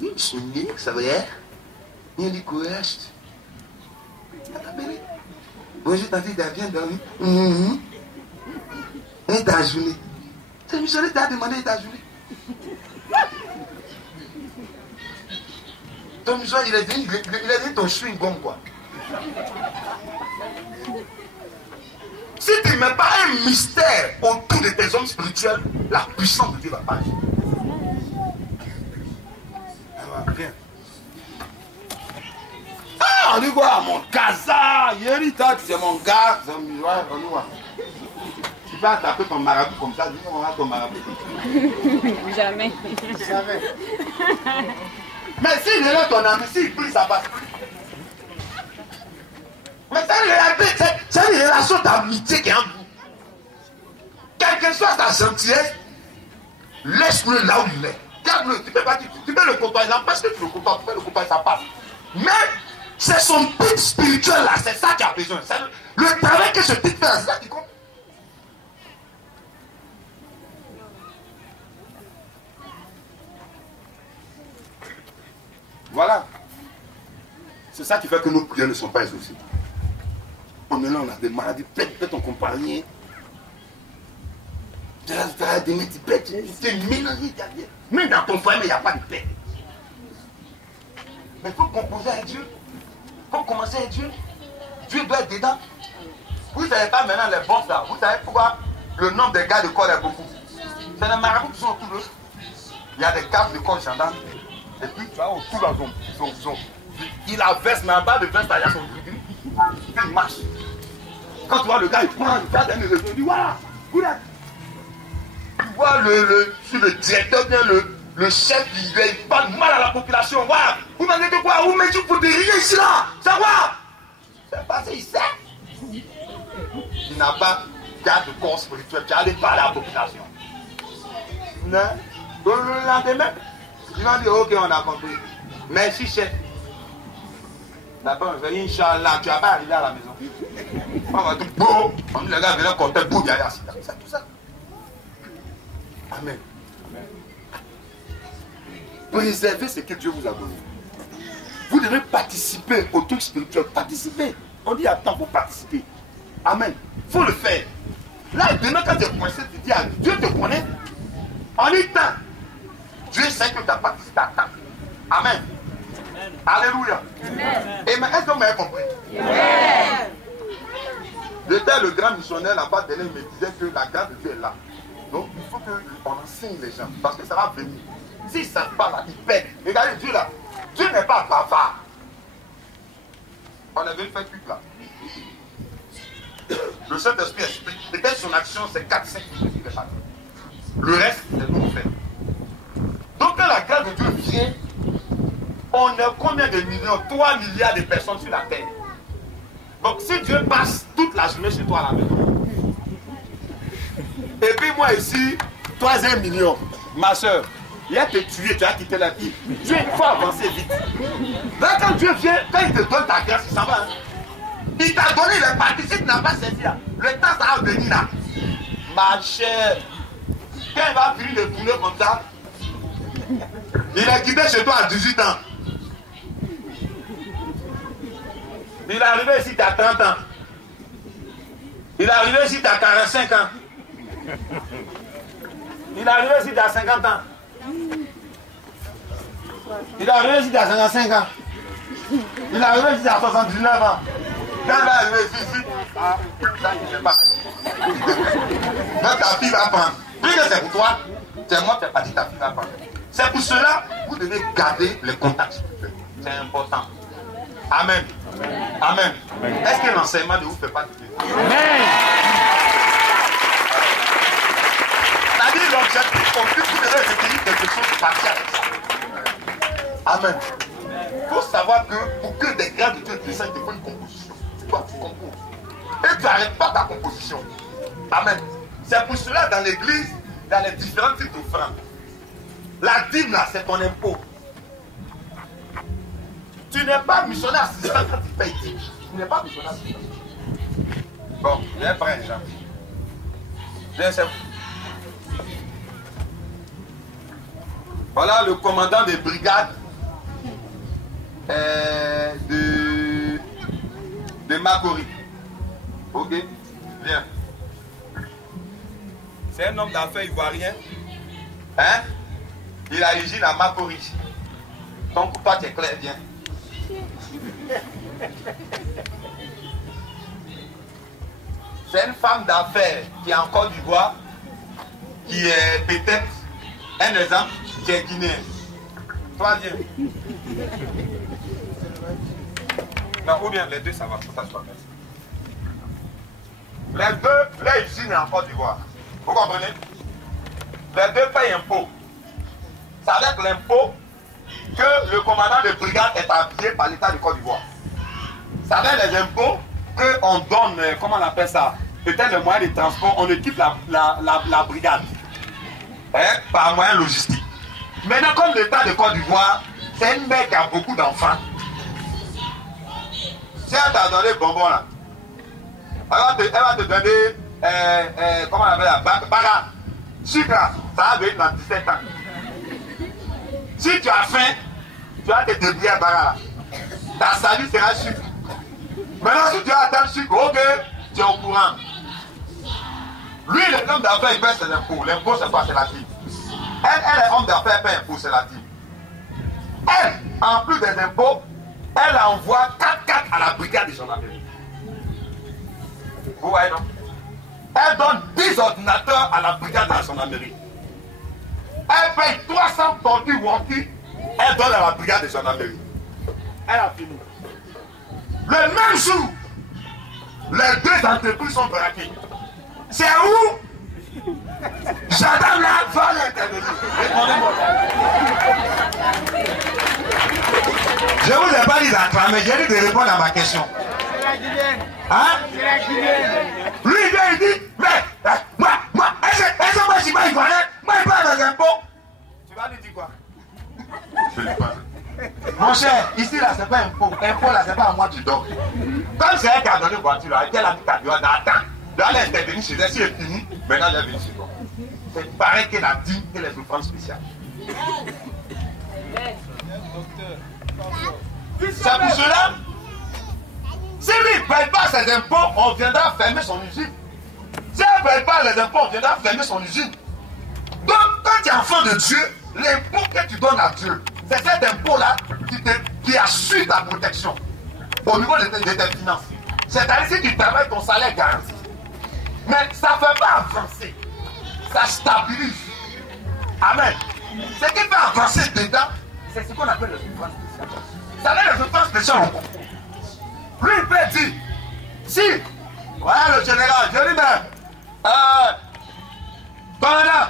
Oui, c'est une ça veut dire. Il y a du courage. Bonjour, ta fille, t'as bien dormi. Et ta journée. C'est Michel qui t'a demandé ta journée. Ton Michel, il a dit ton chewing-gum, quoi. Si tu ne mets pas un mystère autour de tes hommes spirituels, la puissance de Dieu va pas agir. Bien. Ah, on dit quoi? Mon casa, Yerita, c'est mon gars. vas attraper ton marabout comme ça, dis on va ton marabout. Jamais. Jamais. Mais s'il est là ton ami, s'il prie, ça passe. Mais c'est une relation d'amitié qui est en vous. Quelle que soit sa gentillesse, laisse-le là où il est. Garde-le. Tu peux le côtoyer, parce que tu le côtoies, tu peux le côtoyer, ça passe. Mais c'est son type spirituel là, c'est ça qui a besoin. Le travail que ce type fait, c'est ça qui compte. Voilà. C'est ça qui fait que nos prières ne sont pas exaucées. On est là, on a des maladies, peut-être ton compagnon. Tu as des métiers, tu es mélangé. Même dans ton foyer, il n'y a pas de paix. Mais il faut composer avec Dieu. Il faut commencer avec Dieu. Dieu doit être dedans. Vous ne savez pas maintenant les boss là. Vous savez pourquoi le nombre de gars de corps est beaucoup. C'est les marabouts qui sont autour d'eux. Il y a des caves de corps gendarmes. Et puis tu vois autour là, il a veste, mais en bas de veste, il y a son brigade. Il marche. Quand tu vois le gars, il prend, il fait des réseaux, il dit voilà, voilà. Tu vois sur le directeur, bien le chef, il parle mal à la population. Voilà. Vous m'avez de quoi? Vous mettez pour des riens ici là. Ça va? C'est passé, il sait. Il n'a pas garde de corps spirituel. Tu as allé parler à la population. Non. Donc le lendemain, ils vont dire ok, on a compris. Merci chef. D'abord, on fait Inch'Allah, tu n'as pas arrivé à la maison. On va dire bon, on dit les gars, venez compter pour derrière. C'est tout ça. Amen. Préservez ce que Dieu vous a donné. Vous devez participer au truc spirituel. Participer. On dit attends, pour participer. Amen. Il faut le faire. Là, demain, quand tu es coincé, tu dis Dieu te connaît. En étant. Dieu sait que tu as participé à temps. Amen. Alléluia. Amen. Et est-ce que vous m'avez compris? Amen. J'étais le grand missionnaire là-bas, il me disait que la grâce de Dieu est là. Donc il faut qu'on enseigne les gens, parce que ça va venir. S'ils ne savent pas là, ils perdent. Regardez Dieu là. Dieu n'est pas bavard. On avait fait truc là. Le Saint-Esprit explique. Peut-être son action, c'est 4-5 minutes qu'il est parti. Le reste, c'est nous fait. Donc quand la grâce de Dieu vient, on a combien de millions? 3 milliards de personnes sur la terre. Donc si Dieu passe toute la journée chez toi à la maison, et puis moi ici, 3 million, ma soeur, il a te tué, tu as quitté la vie. Dieu, il faut avancer vite. Là quand Dieu vient, quand il te donne ta grâce, il s'en va. Il t'a donné les parties, si tu n'as pas saisi, le temps ça va venir là. Ma chère, quand il va finir de tourner comme ça, il est quitté chez toi à 18 ans. Il est arrivé ici, tu as 30 ans. Il est arrivé ici, tu as 45 ans. Il est arrivé ici, tu as 50 ans. Il est arrivé ici, tu as 55 ans. Il est arrivé ici, tu as 79 ans. Quand il va arriver ici, ça il n'est pas. Donc ta fille va prendre. Vu que c'est pour toi, c'est moi qui ai pas dit ta fille va prendre. C'est pour cela que vous devez garder les contacts spirituels. C'est important. Amen. Amen. Est-ce que l'enseignement ne vous fait pas douter? Amen. C'est-à-dire l'objectif au but, vous devez retenir quelque chose parti avec ça. Amen. Il faut savoir que pour que des grâces de Dieu descendent, il faut une composition. Toi, tu composes. Et tu n'arrêtes pas ta composition. Amen. C'est pour cela dans l'église, dans les différents types d'offrandes. La dîme là, c'est ton impôt. Tu n'es pas missionnaire assistant quand tu payes dîme. Tu n'es pas missionnaire assistant. Bon, j'ai pris un gentil. Voilà le commandant des brigades de Makori. Ok, bien. C'est un homme d'affaires ivoirien. Hein? Il a origine à Makori. Donc, toi, tu es clair, bien. C'est une femme d'affaires qui est en Côte d'Ivoire, qui est peut-être un exemple, qui est guinéen. Toi, viens. Non, ou bien les deux, ça va. Faut t'asseoir. Les deux, là ici, est en Côte d'Ivoire. Vous comprenez? Les deux payent impôt. C'est avec l'impôt que le commandant de brigade est appuyé par l'État de Côte d'Ivoire. C'est avec les impôts qu'on donne, comment on appelle ça? Peut-être le moyen de transport, on équipe la brigade. Hein, par moyen logistique. Maintenant, comme l'État de Côte d'Ivoire, c'est une mère qui a beaucoup d'enfants. Si elle t'a donné bonbon là, elle va te donner, comment on appelle ça, bagarre, sucre là, ça va venir dans 17 ans. Si tu as faim, tu vas te débrouiller à bagarre là. Ta salive sera sucre. Maintenant, si tu as atteint le sucre, ok, tu es au courant. Lui, le homme d'affaires, il paie ses impôts. L'impôt, c'est quoi? C'est la dîme. Elle est homme d'affaires, elle paie impôt, c'est la dîme. Elle, en plus des impôts, elle envoie 4x4 à la brigade de gendarmerie. Vous voyez, non? Elle donne 10 ordinateurs à la brigade de la gendarmerie. Elle paye 300 tortues walkie, elle donne à la brigade de gendarmerie. Elle a fini. Le même jour, les deux entreprises sont braquées. C'est où? Gendarme là va l'intervenir. Répondez-moi. Je vous ai pas dit d'acclamer, j'ai dit de répondre à ma question. C'est la Guinée. Hein? C'est la Guinée. Lui il vient, il dit, mais moi, est-ce que moi je suis pas ivoirien? Moi je parle des impôts. Tu vas lui dire quoi? Je lui parle. Mon cher, ici là c'est pas impôt. Impôt là c'est pas à moi tu donnes. Comme c'est elle qui a donné une voiture là, elle a mis ta vie, attends. Là elle est intervenue chez elle, si elle est finie, maintenant elle est venue chez toi. C'est pareil qu'elle a dit qu'elle est souffrance spéciale. C'est pour cela, si lui ne paye pas ses impôts, on viendra fermer son usine. Si elle ne paye pas les impôts, on viendra fermer son usine. Donc, quand tu es enfant de Dieu, l'impôt que tu donnes à Dieu, c'est cet impôt-là qui assure ta protection au niveau de tes finances. C'est-à-dire si tu travailles, ton salaire est garanti. Mais ça ne fait pas avancer. Ça stabilise. Amen. Ce qui fait avancer dedans, c'est ce qu'on appelle le souffrance spéciale. Ça veut dire le souffrance spéciale. Lui, il peut dire, si, voilà le général, je dis même, commandant,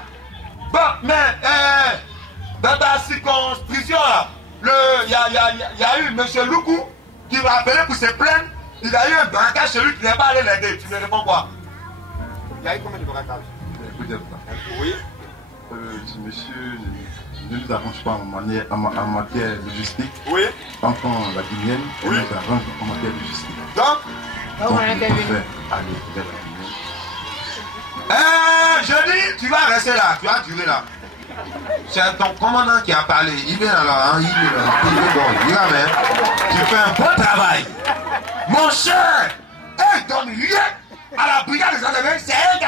bon, mais, dans ta circonscription, il y a eu M. Loukou qui m'a appelé pour se plaindre, il a eu un braquage chez lui qui n'est pas allé l'aider. Tu me réponds quoi? Il y a eu combien de braquages? Oui. Monsieur, nous avons, je pense, en matière logistique. Oui. Entre la Guinéenne, et oui. nous avons en matière logistique. Donc, on peut aller vers la Guinée. je dis, tu vas rester là, tu vas durer là. C'est ton commandant qui a parlé. Il est là, hein, il est là. Il est là, mais tu fais un bon travail. Mon cher, elle donne rien à la brigade des gendarmeries. C'est elle.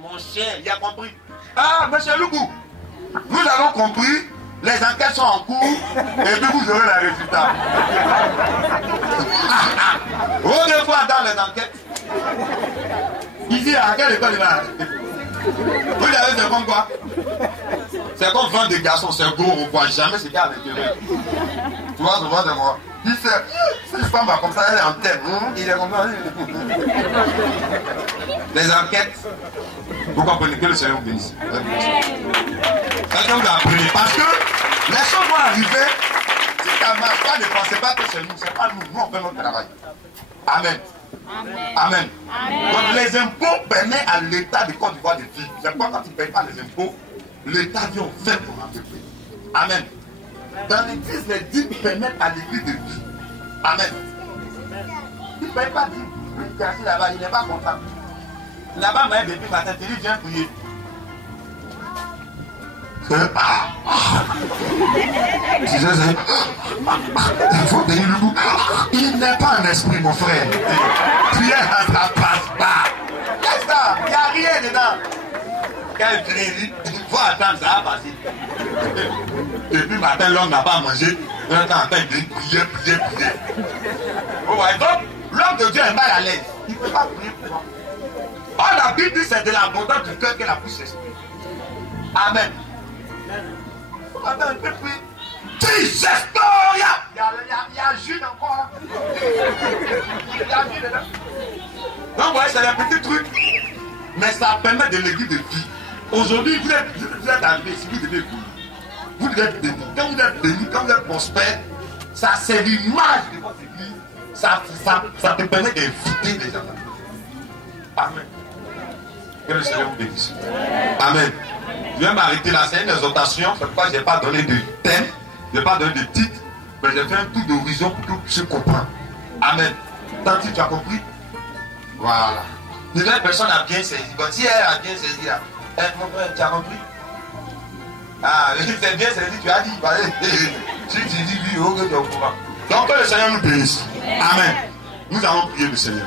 Mon cher, il a compris. Ah, monsieur Lougou, nous avons compris. Les enquêtes sont en cours et puis vous aurez les résultats. Autre fois dans les enquêtes. Ici, à quelle école il va? Vous avez c'est comme quoi? C'est comme vendre des garçons, c'est gros, on ne voit jamais ce gars à l'intérieur. Tu vois, je vois de moi. Il sait, cette femme va comme ça, elle est en tête. Il est comme ça. Les enquêtes, vous comprenez que le Seigneur vous bénisse. Ça vous apprenez. Parce que les choses vont arriver. Si ça ne marche pas, ne pensez pas que c'est nous. Ce n'est pas nous. Nous, on fait notre travail. Amen. Amen. Donc les impôts permettent à l'État de Côte d'Ivoire de vivre. C'est pourquoi quand tu ne payes pas les impôts, l'État vient faire pour entreprise. Amen. Dans l'église, les dîmes permettent à l'église de vivre. Amen. Il ne paye pas de dîmes. Lui qui est assis là-bas, il n'est pas content. Là-bas, mais depuis matin, tu dis, viens prier. Il n'est pas un esprit, mon frère. Prière, ça passe pas. Qu'est-ce que ça? Il n'y a rien dedans. Quand il crie, il faut attendre, ça va passer. Depuis matin, l'homme n'a pas mangé. Un temps, il dit prier. Vous voyez, donc, l'homme de Dieu est mal à l'aise. Il ne peut pas prier pour moi. Or, la Bible dit c'est de l'abondance du cœur que la bouche s'exprime. Amen. Attends, un peu plus. Jesus, il y a Jude encore. Il y a Jude dedans. Donc, vous voyez, c'est des petits trucs. Mais ça permet de l'église de vie. Aujourd'hui, vous êtes arrivé ici, vous devez vivre. Vous devez être béni. Quand vous êtes béni, quand vous êtes prospère, ça c'est l'image de votre église. Ça te permet d'inviter les gens. Amen. Que le Seigneur vous bénisse. Amen. Je vais m'arrêter là, c'est une exhortation. C'est pourquoi je n'ai pas donné de thème, je n'ai pas donné de titre, mais j'ai fait un tour d'horizon pour que vous puissiez comprendre. Amen. Tanti, tu as compris? Voilà. Une personne a bien saisi. Bon, si elle a bien saisi, là, mon frère, tu as compris? Ah, c'est bien saisi, tu as dit. Si tu dis oui, ok, tu es au courant. Donc que le Seigneur nous bénisse. Amen. Nous allons prier le Seigneur.